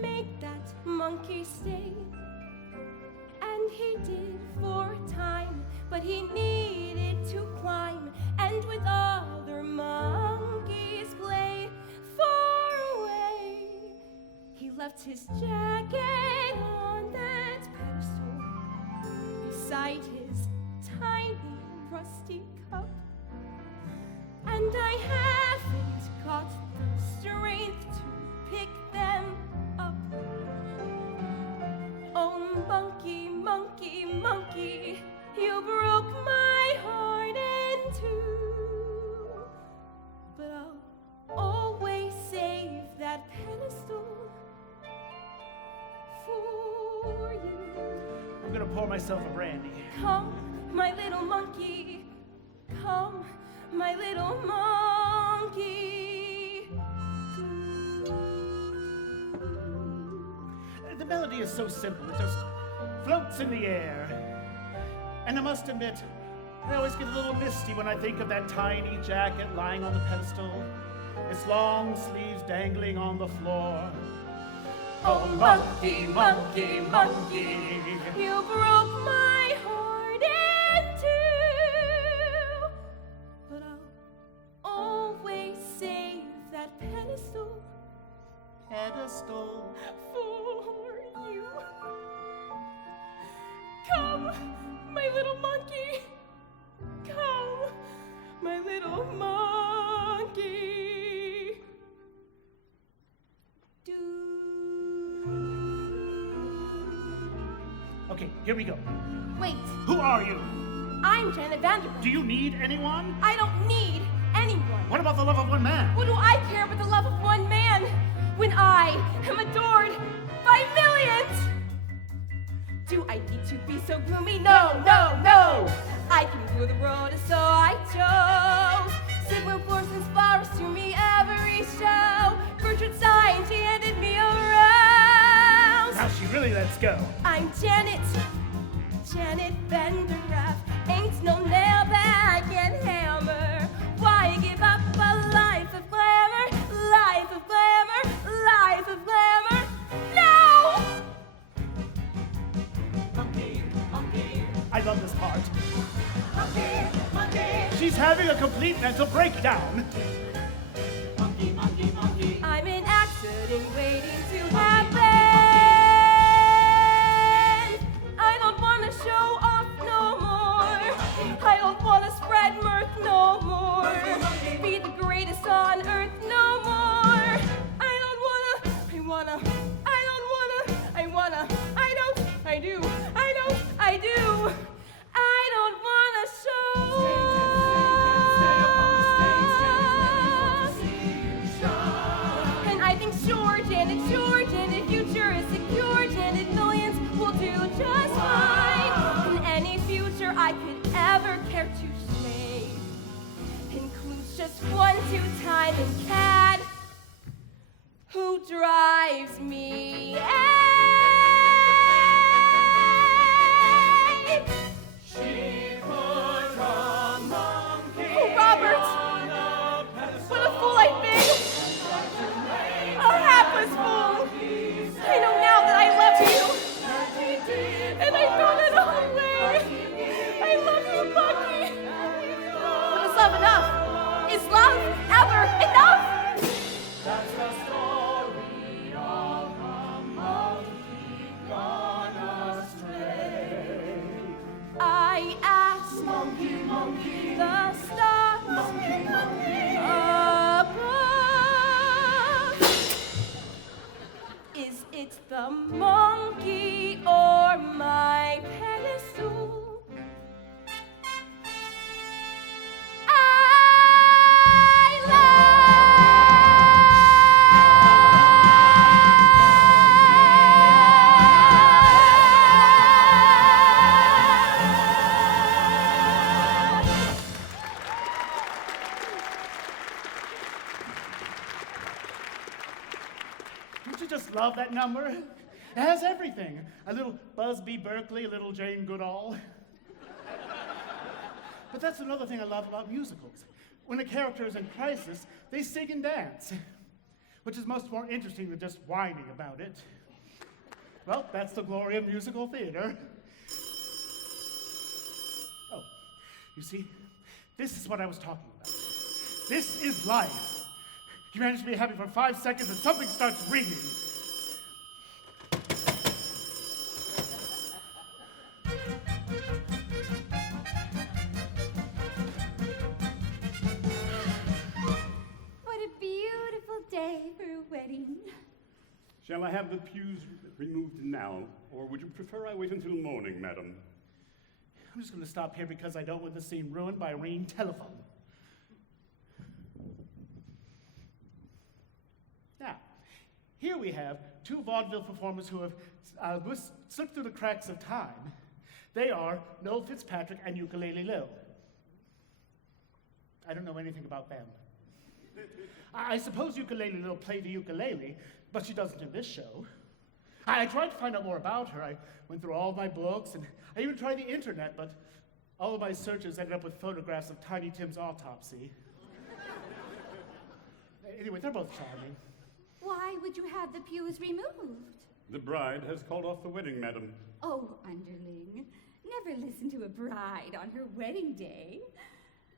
make that monkey stay. And he did for a time, but he needed to climb and with other monkeys play far away. He left his jacket on that pedestal beside his tiny rusty cup, and I haven't got the strength to pick them up. Oh, monkey, monkey, monkey, you broke my heart in two, but I'll always save that pedestal for you. I'm gonna pour myself a brandy. Come, my little monkey, come, my little monkey. The melody is so simple, it just floats in the air. And I must admit, I always get a little misty when I think of that tiny jacket lying on the pedestal, its long sleeves dangling on the floor. Oh, monkey, monkey, monkey, you broke my heart in two, but I'll always save that pedestal for you. Come, my little monkey, come, my little monkey. Okay, here we go. Wait, Who are you? I'm Janet Vanderbilt. Do you need anyone? I don't need anyone. What about the love of one man? What do I care about the love of one man when I am adored by millions? Do I need to be so gloomy? No, no, no. I can view the world as so I chose. Sit when let's go. I'm Janet Vandergraff. Ain't no nail that I can hammer. Why give up a life of glamour? Life of glamour, life of glamour. No! Monkey, monkey, I love this part. monkey, monkey, She's having a complete mental breakdown. monkey, monkey, monkey. I'm an accident waiting to happen. I don't want to show off no more. I don't want to spread mirth no more. Be the greatest on earth no more. I don't want to show. And I think sure, Janet, future is secure, Janet, millions will do just fine. In any future I could ever care to say includes just 1, 2 time and cad who drives me. I know now that I love you, and I throw it all away. I love you, Bucky. But is love enough? Is love ever enough? That's the story of a monkey gone astray. I asked Monkey, the stars above. Is it the monkey or my pedestal? I Don't you just love that number? It has everything. A little Busby Berkeley, a little Jane Goodall. But that's another thing I love about musicals. When a character is in crisis, they sing and dance, which is much more interesting than just whining about it. Well, that's the glory of musical theater. Oh, you see, this is what I was talking about. This is life. You manage to be happy for 5 seconds and something starts ringing. What a beautiful day for a wedding. Shall I have the pews removed now, or would you prefer I wait until morning, madam? I'm just going to stop here because I don't want the scene ruined by a ringing telephone. Now, here we have 2 vaudeville performers who have slipped through the cracks of time. They are Noel Fitzpatrick and Ukulele Lil. I don't know anything about them. I suppose Ukulele Lil played the ukulele, but she doesn't in this show. I tried to find out more about her. I went through all of my books, and I even tried the internet, but all of my searches ended up with photographs of Tiny Tim's autopsy. Anyway, they're both charming. Why would you have the pews removed? The bride has called off the wedding, madam. Oh, underling, never listen to a bride on her wedding day.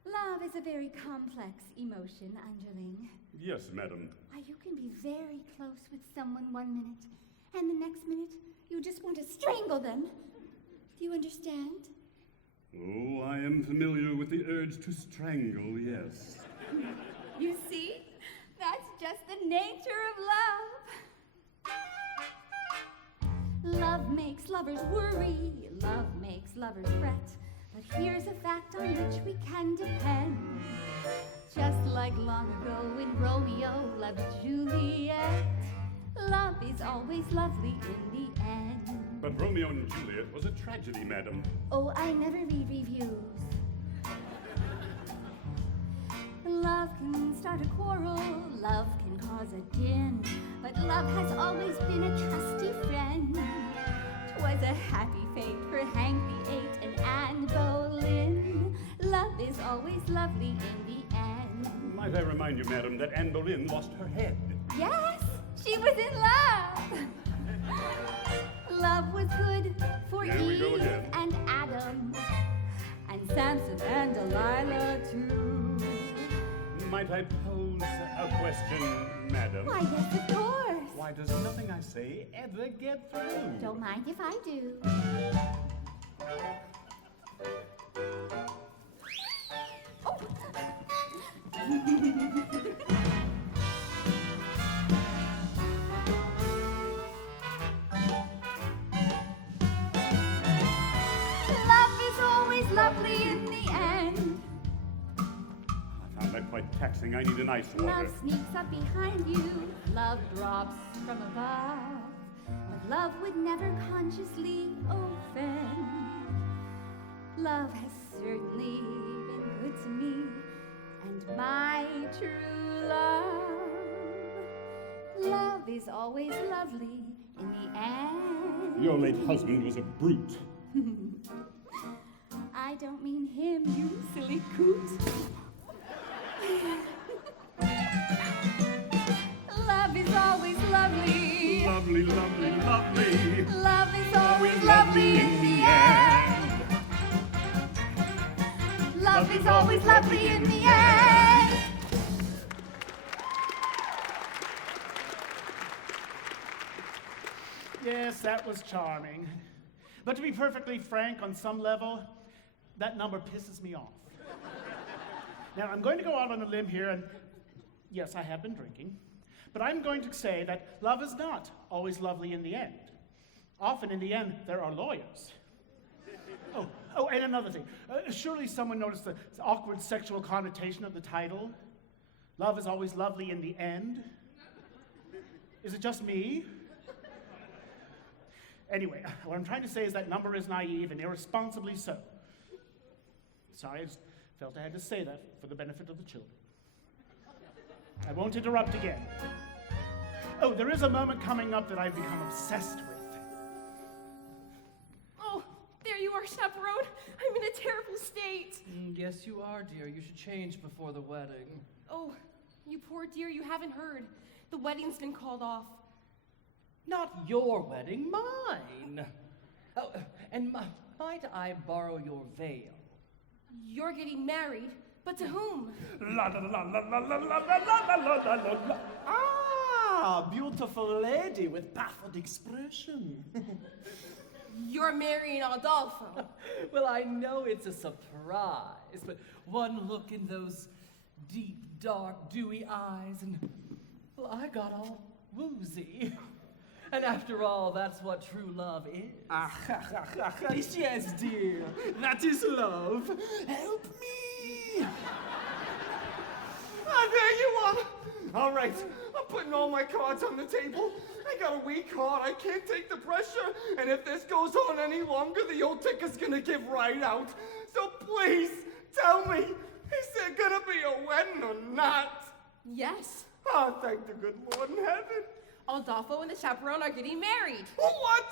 Love is a very complex emotion, underling. Yes, madam. Why, you can be very close with someone 1 minute, and the next minute, you just want to strangle them. Do you understand? Oh, I am familiar with the urge to strangle, yes. You see? That's just the nature of love. Love makes lovers worry, love makes lovers fret. But here's a fact on which we can depend. Just like long ago when Romeo loved Juliet, love is always lovely in the end. But Romeo and Juliet was a tragedy, madam. Oh, I never read reviews. Love can start a quarrel, love can cause a din, but love has always been a trusty friend. Was a happy fate for Hank the Eight and Anne Boleyn. Love is always lovely in the end. Might I remind you, madam, that Anne Boleyn lost her head? Yes, she was in love. Love was good for There we go Eve again. and Adam, and Samson and Delilah too. Might I pose a question, madam? Why, yes, of course. Why does nothing I say ever get through? Don't mind if I do. Love is always lovely in the end. I found that quite taxing. I need an ice water. Love sneaks up behind you. Love drops from above. But love would never consciously offend. Love has certainly been good to me, and my true love. Love is always lovely in the end. Your late husband was a brute. I don't mean him, you silly coot. Love is always lovely. Lovely, lovely, lovely. Love is always lovely in the end. Love is always lovely in the end. Yes, that was charming. But to be perfectly frank, on some level, that number pisses me off. Now, I'm going to go out on a limb here, and yes, I have been drinking, but I'm going to say that love is not always lovely in the end. Often in the end, there are lawyers. Oh, and another thing. Surely someone noticed the awkward sexual connotation of the title? Love is always lovely in the end? Is it just me? Anyway, what I'm trying to say is that number is naive and irresponsibly so. Sorry, I just felt I had to say that for the benefit of the children. I won't interrupt again. Oh, there is a moment coming up that I've become obsessed with. Oh, there you are, Chaperone. I'm in a terrible state. Yes, you are, dear. You should change before the wedding. Oh, you poor dear, you haven't heard. The wedding's been called off. Not your wedding, mine. Oh, and might I borrow your veil? You're getting married, but to whom? La la la la la la la la la la la la. Ah, beautiful lady with baffled expression. You're marrying Adolfo. Well, I know it's a surprise, but one look in those deep, dark, dewy eyes, and well, I got all woozy. And after all, that's what true love is. Yes, dear, that is love. Help me. Ah, there you are. All right, I'm putting all my cards on the table. I got a weak heart. I can't take the pressure. And if this goes on any longer, the old ticker's gonna give right out. So please, tell me, is there gonna be a wedding or not? Yes. Oh, thank the good Lord in heaven. Adolfo and the chaperone are getting married. What?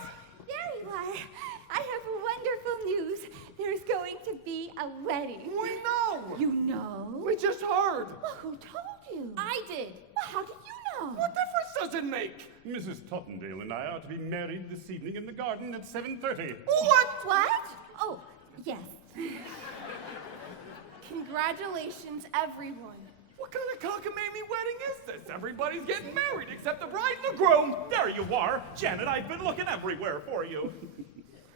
There you are. I have wonderful news. There's going to be a wedding. We know. You know? We just heard. Well, who told you? I did. Well, how did you know? What difference does it make? Mrs. Tottendale and I are to be married this evening in the garden at 7:30. What? What? Oh, yes. Congratulations, everyone. What kind of cockamamie wedding is this? Everybody's getting married except the bride and the groom. There you are. Janet, I've been looking everywhere for you.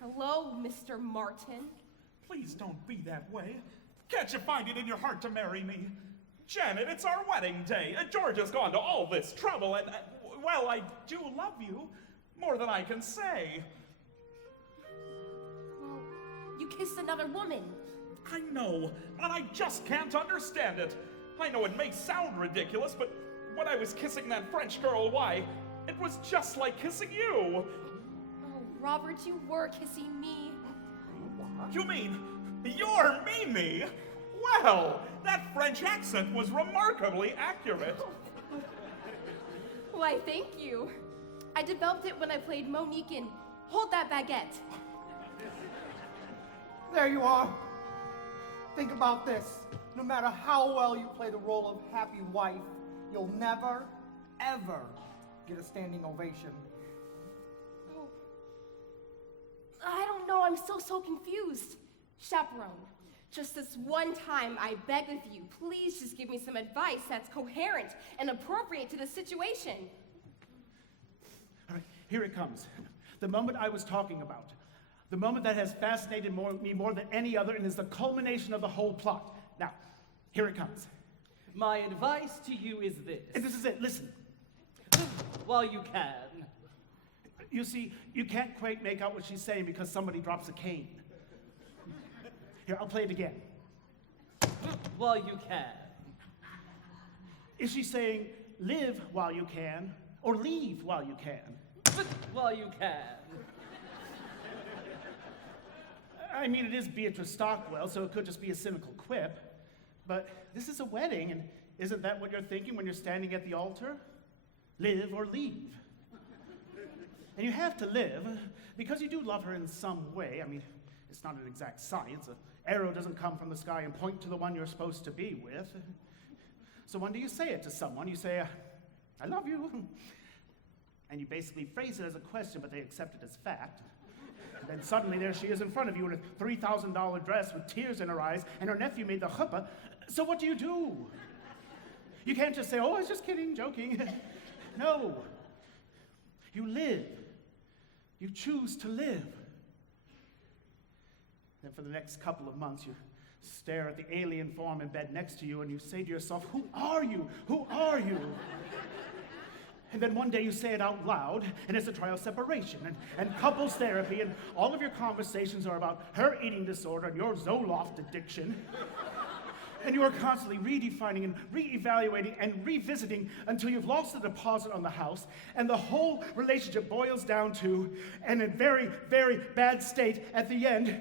Hello, Mr. Martin. Please don't be that way. Can't you find it in your heart to marry me? Janet, it's our wedding day. George has gone to all this trouble, and, well, I do love you more than I can say. Well, you kissed another woman. I know, and I just can't understand it. I know it may sound ridiculous, but when I was kissing that French girl, why, it was just like kissing you. Oh, Robert, you were kissing me. You mean you're Mimi? Well, that French accent was remarkably accurate. Why, thank you. I developed it when I played Monique in hold that baguette. There you are. Think about this. No matter how well you play the role of happy wife, you'll never, ever get a standing ovation. Oh. I don't know, I'm still so confused. Chaperone, just this one time, I beg of you, please just give me some advice that's coherent and appropriate to the situation. All right, here it comes. The moment I was talking about. The moment that has fascinated me more than any other and is the culmination of the whole plot. Now, here it comes. My advice to you is this. And this is it, listen. While you can. You see, you can't quite make out what she's saying because somebody drops a cane. Here, I'll play it again. While you can. Is she saying, live while you can, or leave while you can? While you can. I mean, it is Beatrice Stockwell, so it could just be a cynical quip. But this is a wedding, and isn't that what you're thinking when you're standing at the altar? Live or leave. And you have to live, because you do love her in some way. I mean, it's not an exact science. An arrow doesn't come from the sky and point to the one you're supposed to be with. So when do you say it to someone? You say, I love you. And you basically phrase it as a question, but they accept it as fact. And then suddenly there she is in front of you in a $3,000 dress with tears in her eyes, and her nephew made the chuppah. So what do? You can't just say, oh, I was just kidding, joking. No. You live. You choose to live. Then for the next couple of months, you stare at the alien form in bed next to you, and you say to yourself, who are you? Who are you? And then one day you say it out loud, and it's a trial separation, and couples therapy, and all of your conversations are about her eating disorder and your Zoloft addiction. And you are constantly redefining and reevaluating and revisiting until you've lost the deposit on the house, and the whole relationship boils down to, and in very, very bad state at the end,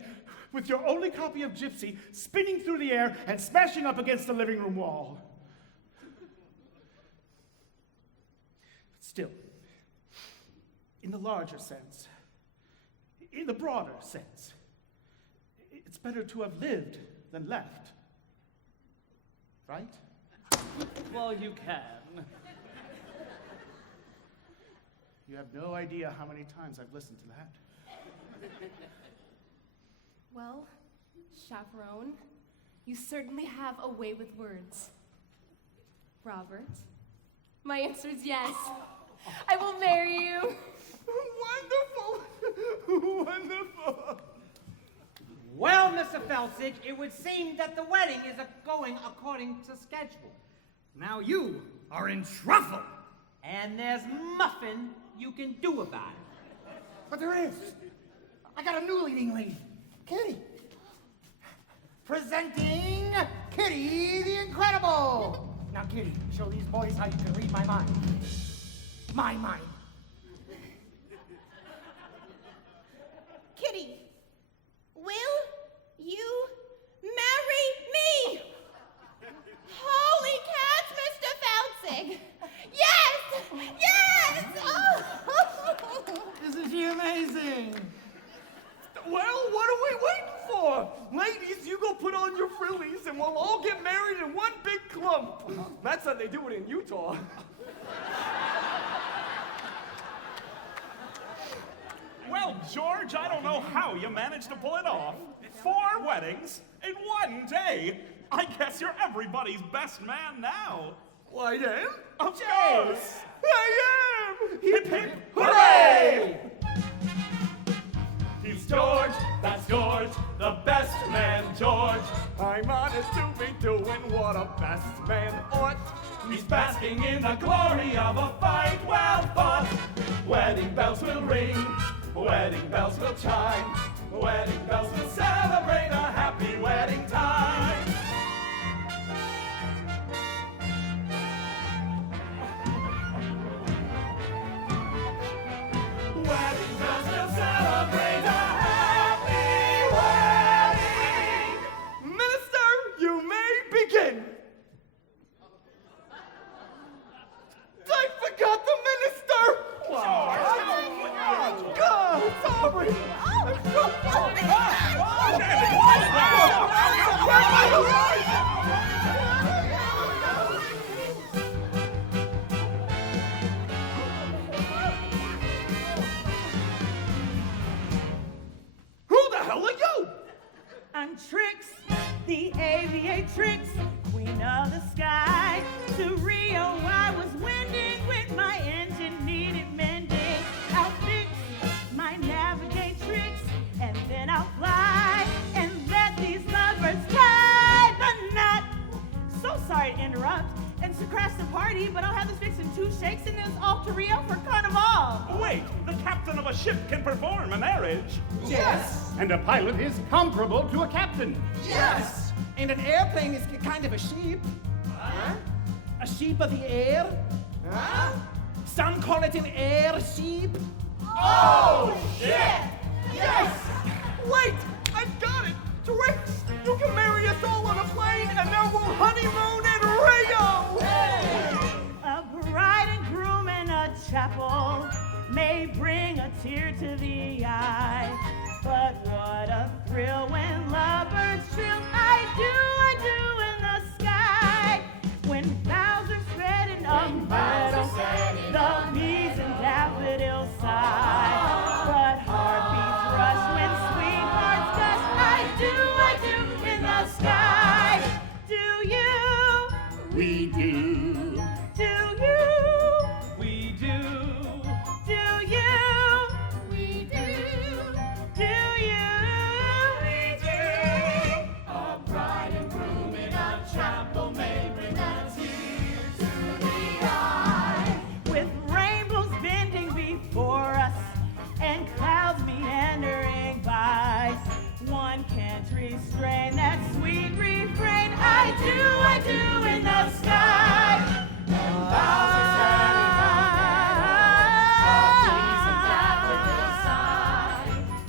with your only copy of Gypsy spinning through the air and smashing up against the living room wall. Still, in the larger sense, in the broader sense, it's better to have lived than left. Right? Well, you can. You have no idea how many times I've listened to that. Well, Chaperone, you certainly have a way with words. Robert, my answer is yes. I will marry you. Wonderful! Wonderful! Well, Mr. Felsick, it would seem that the wedding is going according to schedule. Now you are in trouble, and there's nothing you can do about it. But there is. I got a new leading lady, Kitty. Presenting Kitty the Incredible. Now, Kitty, show these boys how you can read my mind. My mind. Kitty, will you marry me? Holy cats, Mr. Felsick! Yes! Yes! Oh. Isn't she amazing? Well, what are we waiting for? Ladies, you go put on your frillies and we'll all get married in one big clump. That's how they do it in Utah. Well, George, I don't know how you managed to pull it off. 4 weddings in one day. I guess you're everybody's best man now. Well, I am? Of course. I am! Hip, hip, hooray! He's George, that's George, the best man, George. I'm honest to be doing what a best man ought. He's basking in the glory of a fight well fought. Wedding bells will ring, wedding bells will chime, wedding bells will celebrate a happy wedding time. Wedding bells will celebrate a happy wedding. Minister, you may begin. I forgot the minister. George, God, it's all sorry to interrupt and to crash the party, but I'll have this fixed in 2 shakes and it's off to Rio for Carnival. Wait, the captain of a ship can perform a marriage. Yes. And a pilot is comparable to a captain. Yes. And an airplane is kind of a sheep. Huh? A sheep of the air. Huh? Some call it an air sheep. Oh, shit! Yes! Wait! I've got it! Tricks! You can marry us all on a plane and then we'll honeymoon in Rio! A bride and groom in a chapel may bring a tear to the eye, but what a thrill when lovebirds trill. I do in the sky. When vows are spread in a meadow, the bees and daffodils sigh, but heartbeats rush when sweethearts gush. I do in the sky. Do you? We do. Do you? We do. Do you? We do. Do you? We do. A bride and groom in a chapel may bring a tear to the eye. With rainbows bending before us and clouds meandering by, one can't restrain that sweet refrain. I do in the sky. And vows are standing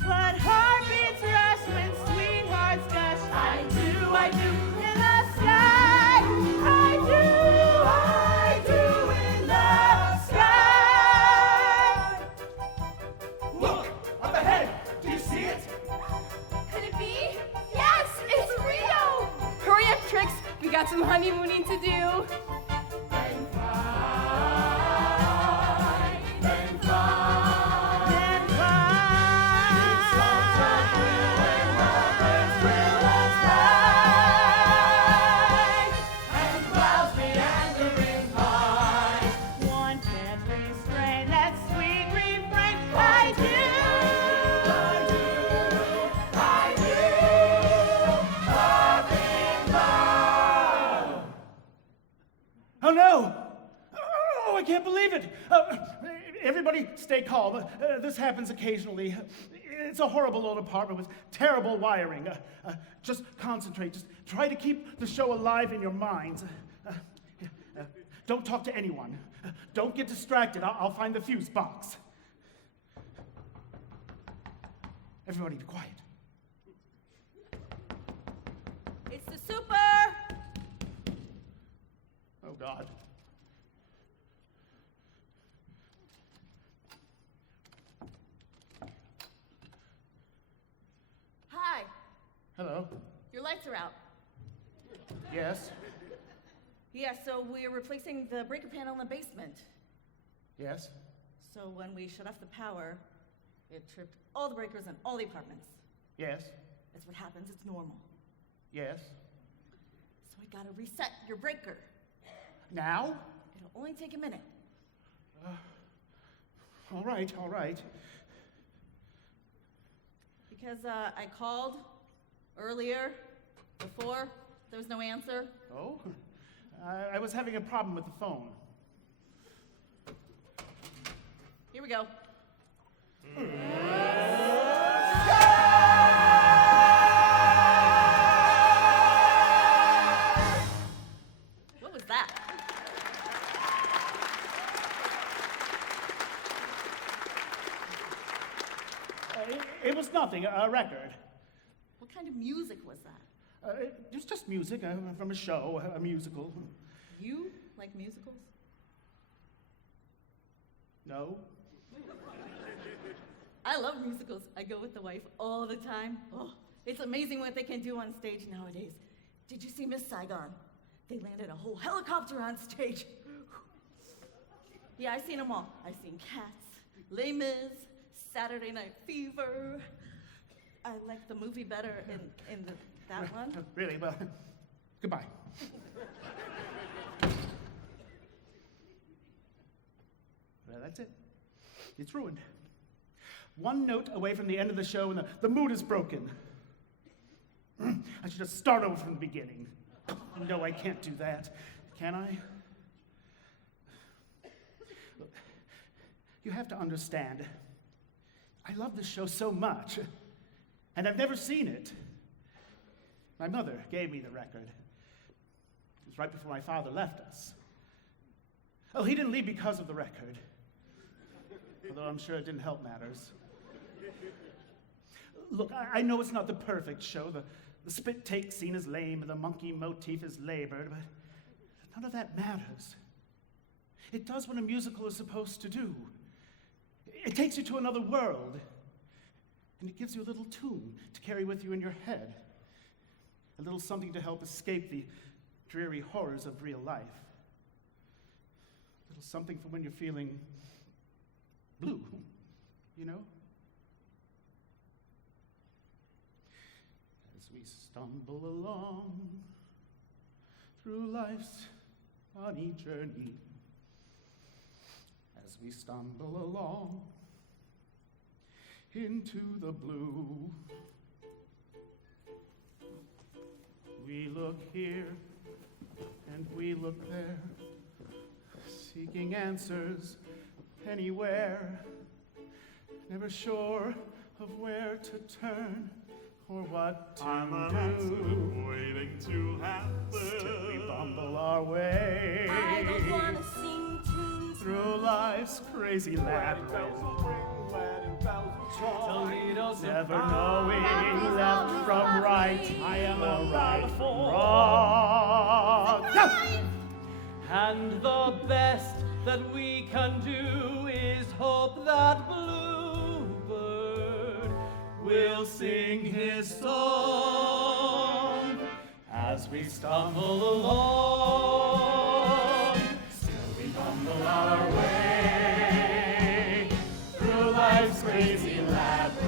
but heartbeats rush when sweethearts gush. I do in the sky. I do in the sky. Look! Up ahead! Do you see it? Could it be? Yes, it's Rio! Hurry up, Trix. We got some honeymooning to do. Then one can't restrain that sweet refrain. I do. Oh no! Oh, I can't believe it! Everybody stay calm. This happens occasionally. It's a horrible old apartment with terrible wiring. Just concentrate. Just try to keep the show alive in your minds. Don't talk to anyone. Don't get distracted. I'll find the fuse box. Everybody be quiet. It's the super. Oh, God. Hi, Hello? your lights are out. Yes? Yeah, so we're replacing the breaker panel in the basement. Yes? So when we shut off the power, it tripped all the breakers in all the apartments. Yes? That's what happens. It's normal. Yes? So I gotta reset your breaker. Now? It'll only take a minute. All right, all right. Because I called earlier, before, there was no answer. Oh? I was having a problem with the phone. Here we go. What was that? It was nothing, a record. What kind of music was that? It was just music from a show, a musical. You like musicals? No? I love musicals. I go with the wife all the time. Oh, it's amazing what they can do on stage nowadays. Did you see Miss Saigon? They landed a whole helicopter on stage. Yeah, I've seen them all. I've seen Cats, Les Mis, Saturday Night Fever. I like the movie better in that one. Really? Well, goodbye. Well, that's it. It's ruined. One note away from the end of the show, and the mood is broken. I should just start over from the beginning. No, I can't do that. Can I? Look, you have to understand. I love this show so much, and I've never seen it. My mother gave me the record. It was right before my father left us. Oh, he didn't leave because of the record, although I'm sure it didn't help matters. Look, I know it's not the perfect show. The spit take scene is lame, and the monkey motif is labored, but none of that matters. It does what a musical is supposed to do. It takes you to another world, and it gives you a little tune to carry with you in your head, a little something to help escape the dreary horrors of real life, a little something for when you're feeling blue, you know? As we stumble along through life's funny journey, as we stumble along into the blue, we look here and we look there, seeking answers anywhere, never sure of where to turn or what to I'm an do. accident waiting to happen. Still we bumble our way I don't wanna sing tunes through life's crazy labyrinth, never knowing left from right. I am a right from wrong. No! And the best that we can do is hope that Bluebird will sing his song as we stumble along. Still we bumble our way through life's crazy labyrinth.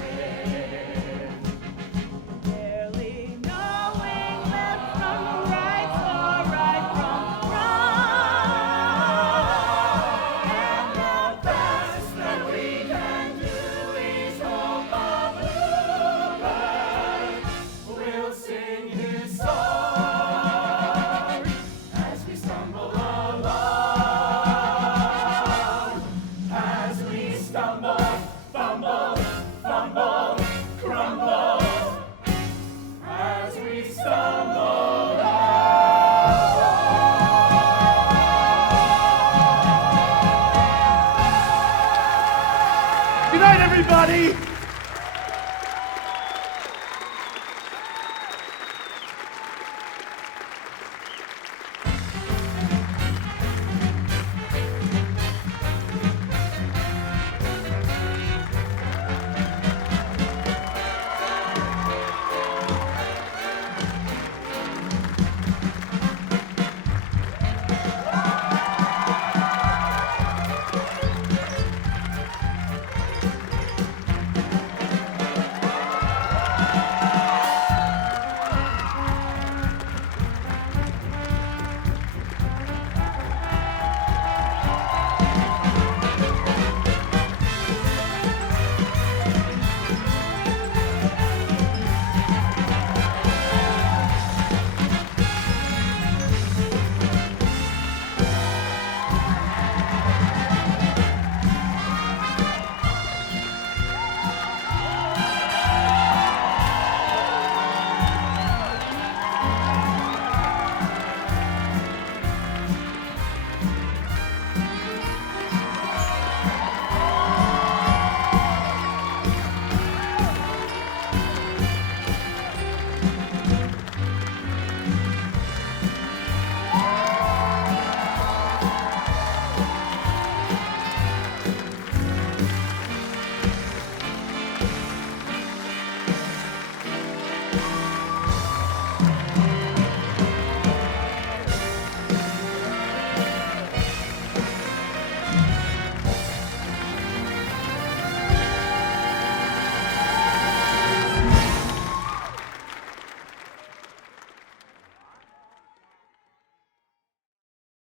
Barely knowing left from right or right from wrong. And the best that we can do is hope a bluebird will sing his song as we stumble along. As we stumble, fumble, fumble, crumble. As we stumble Good night, everybody.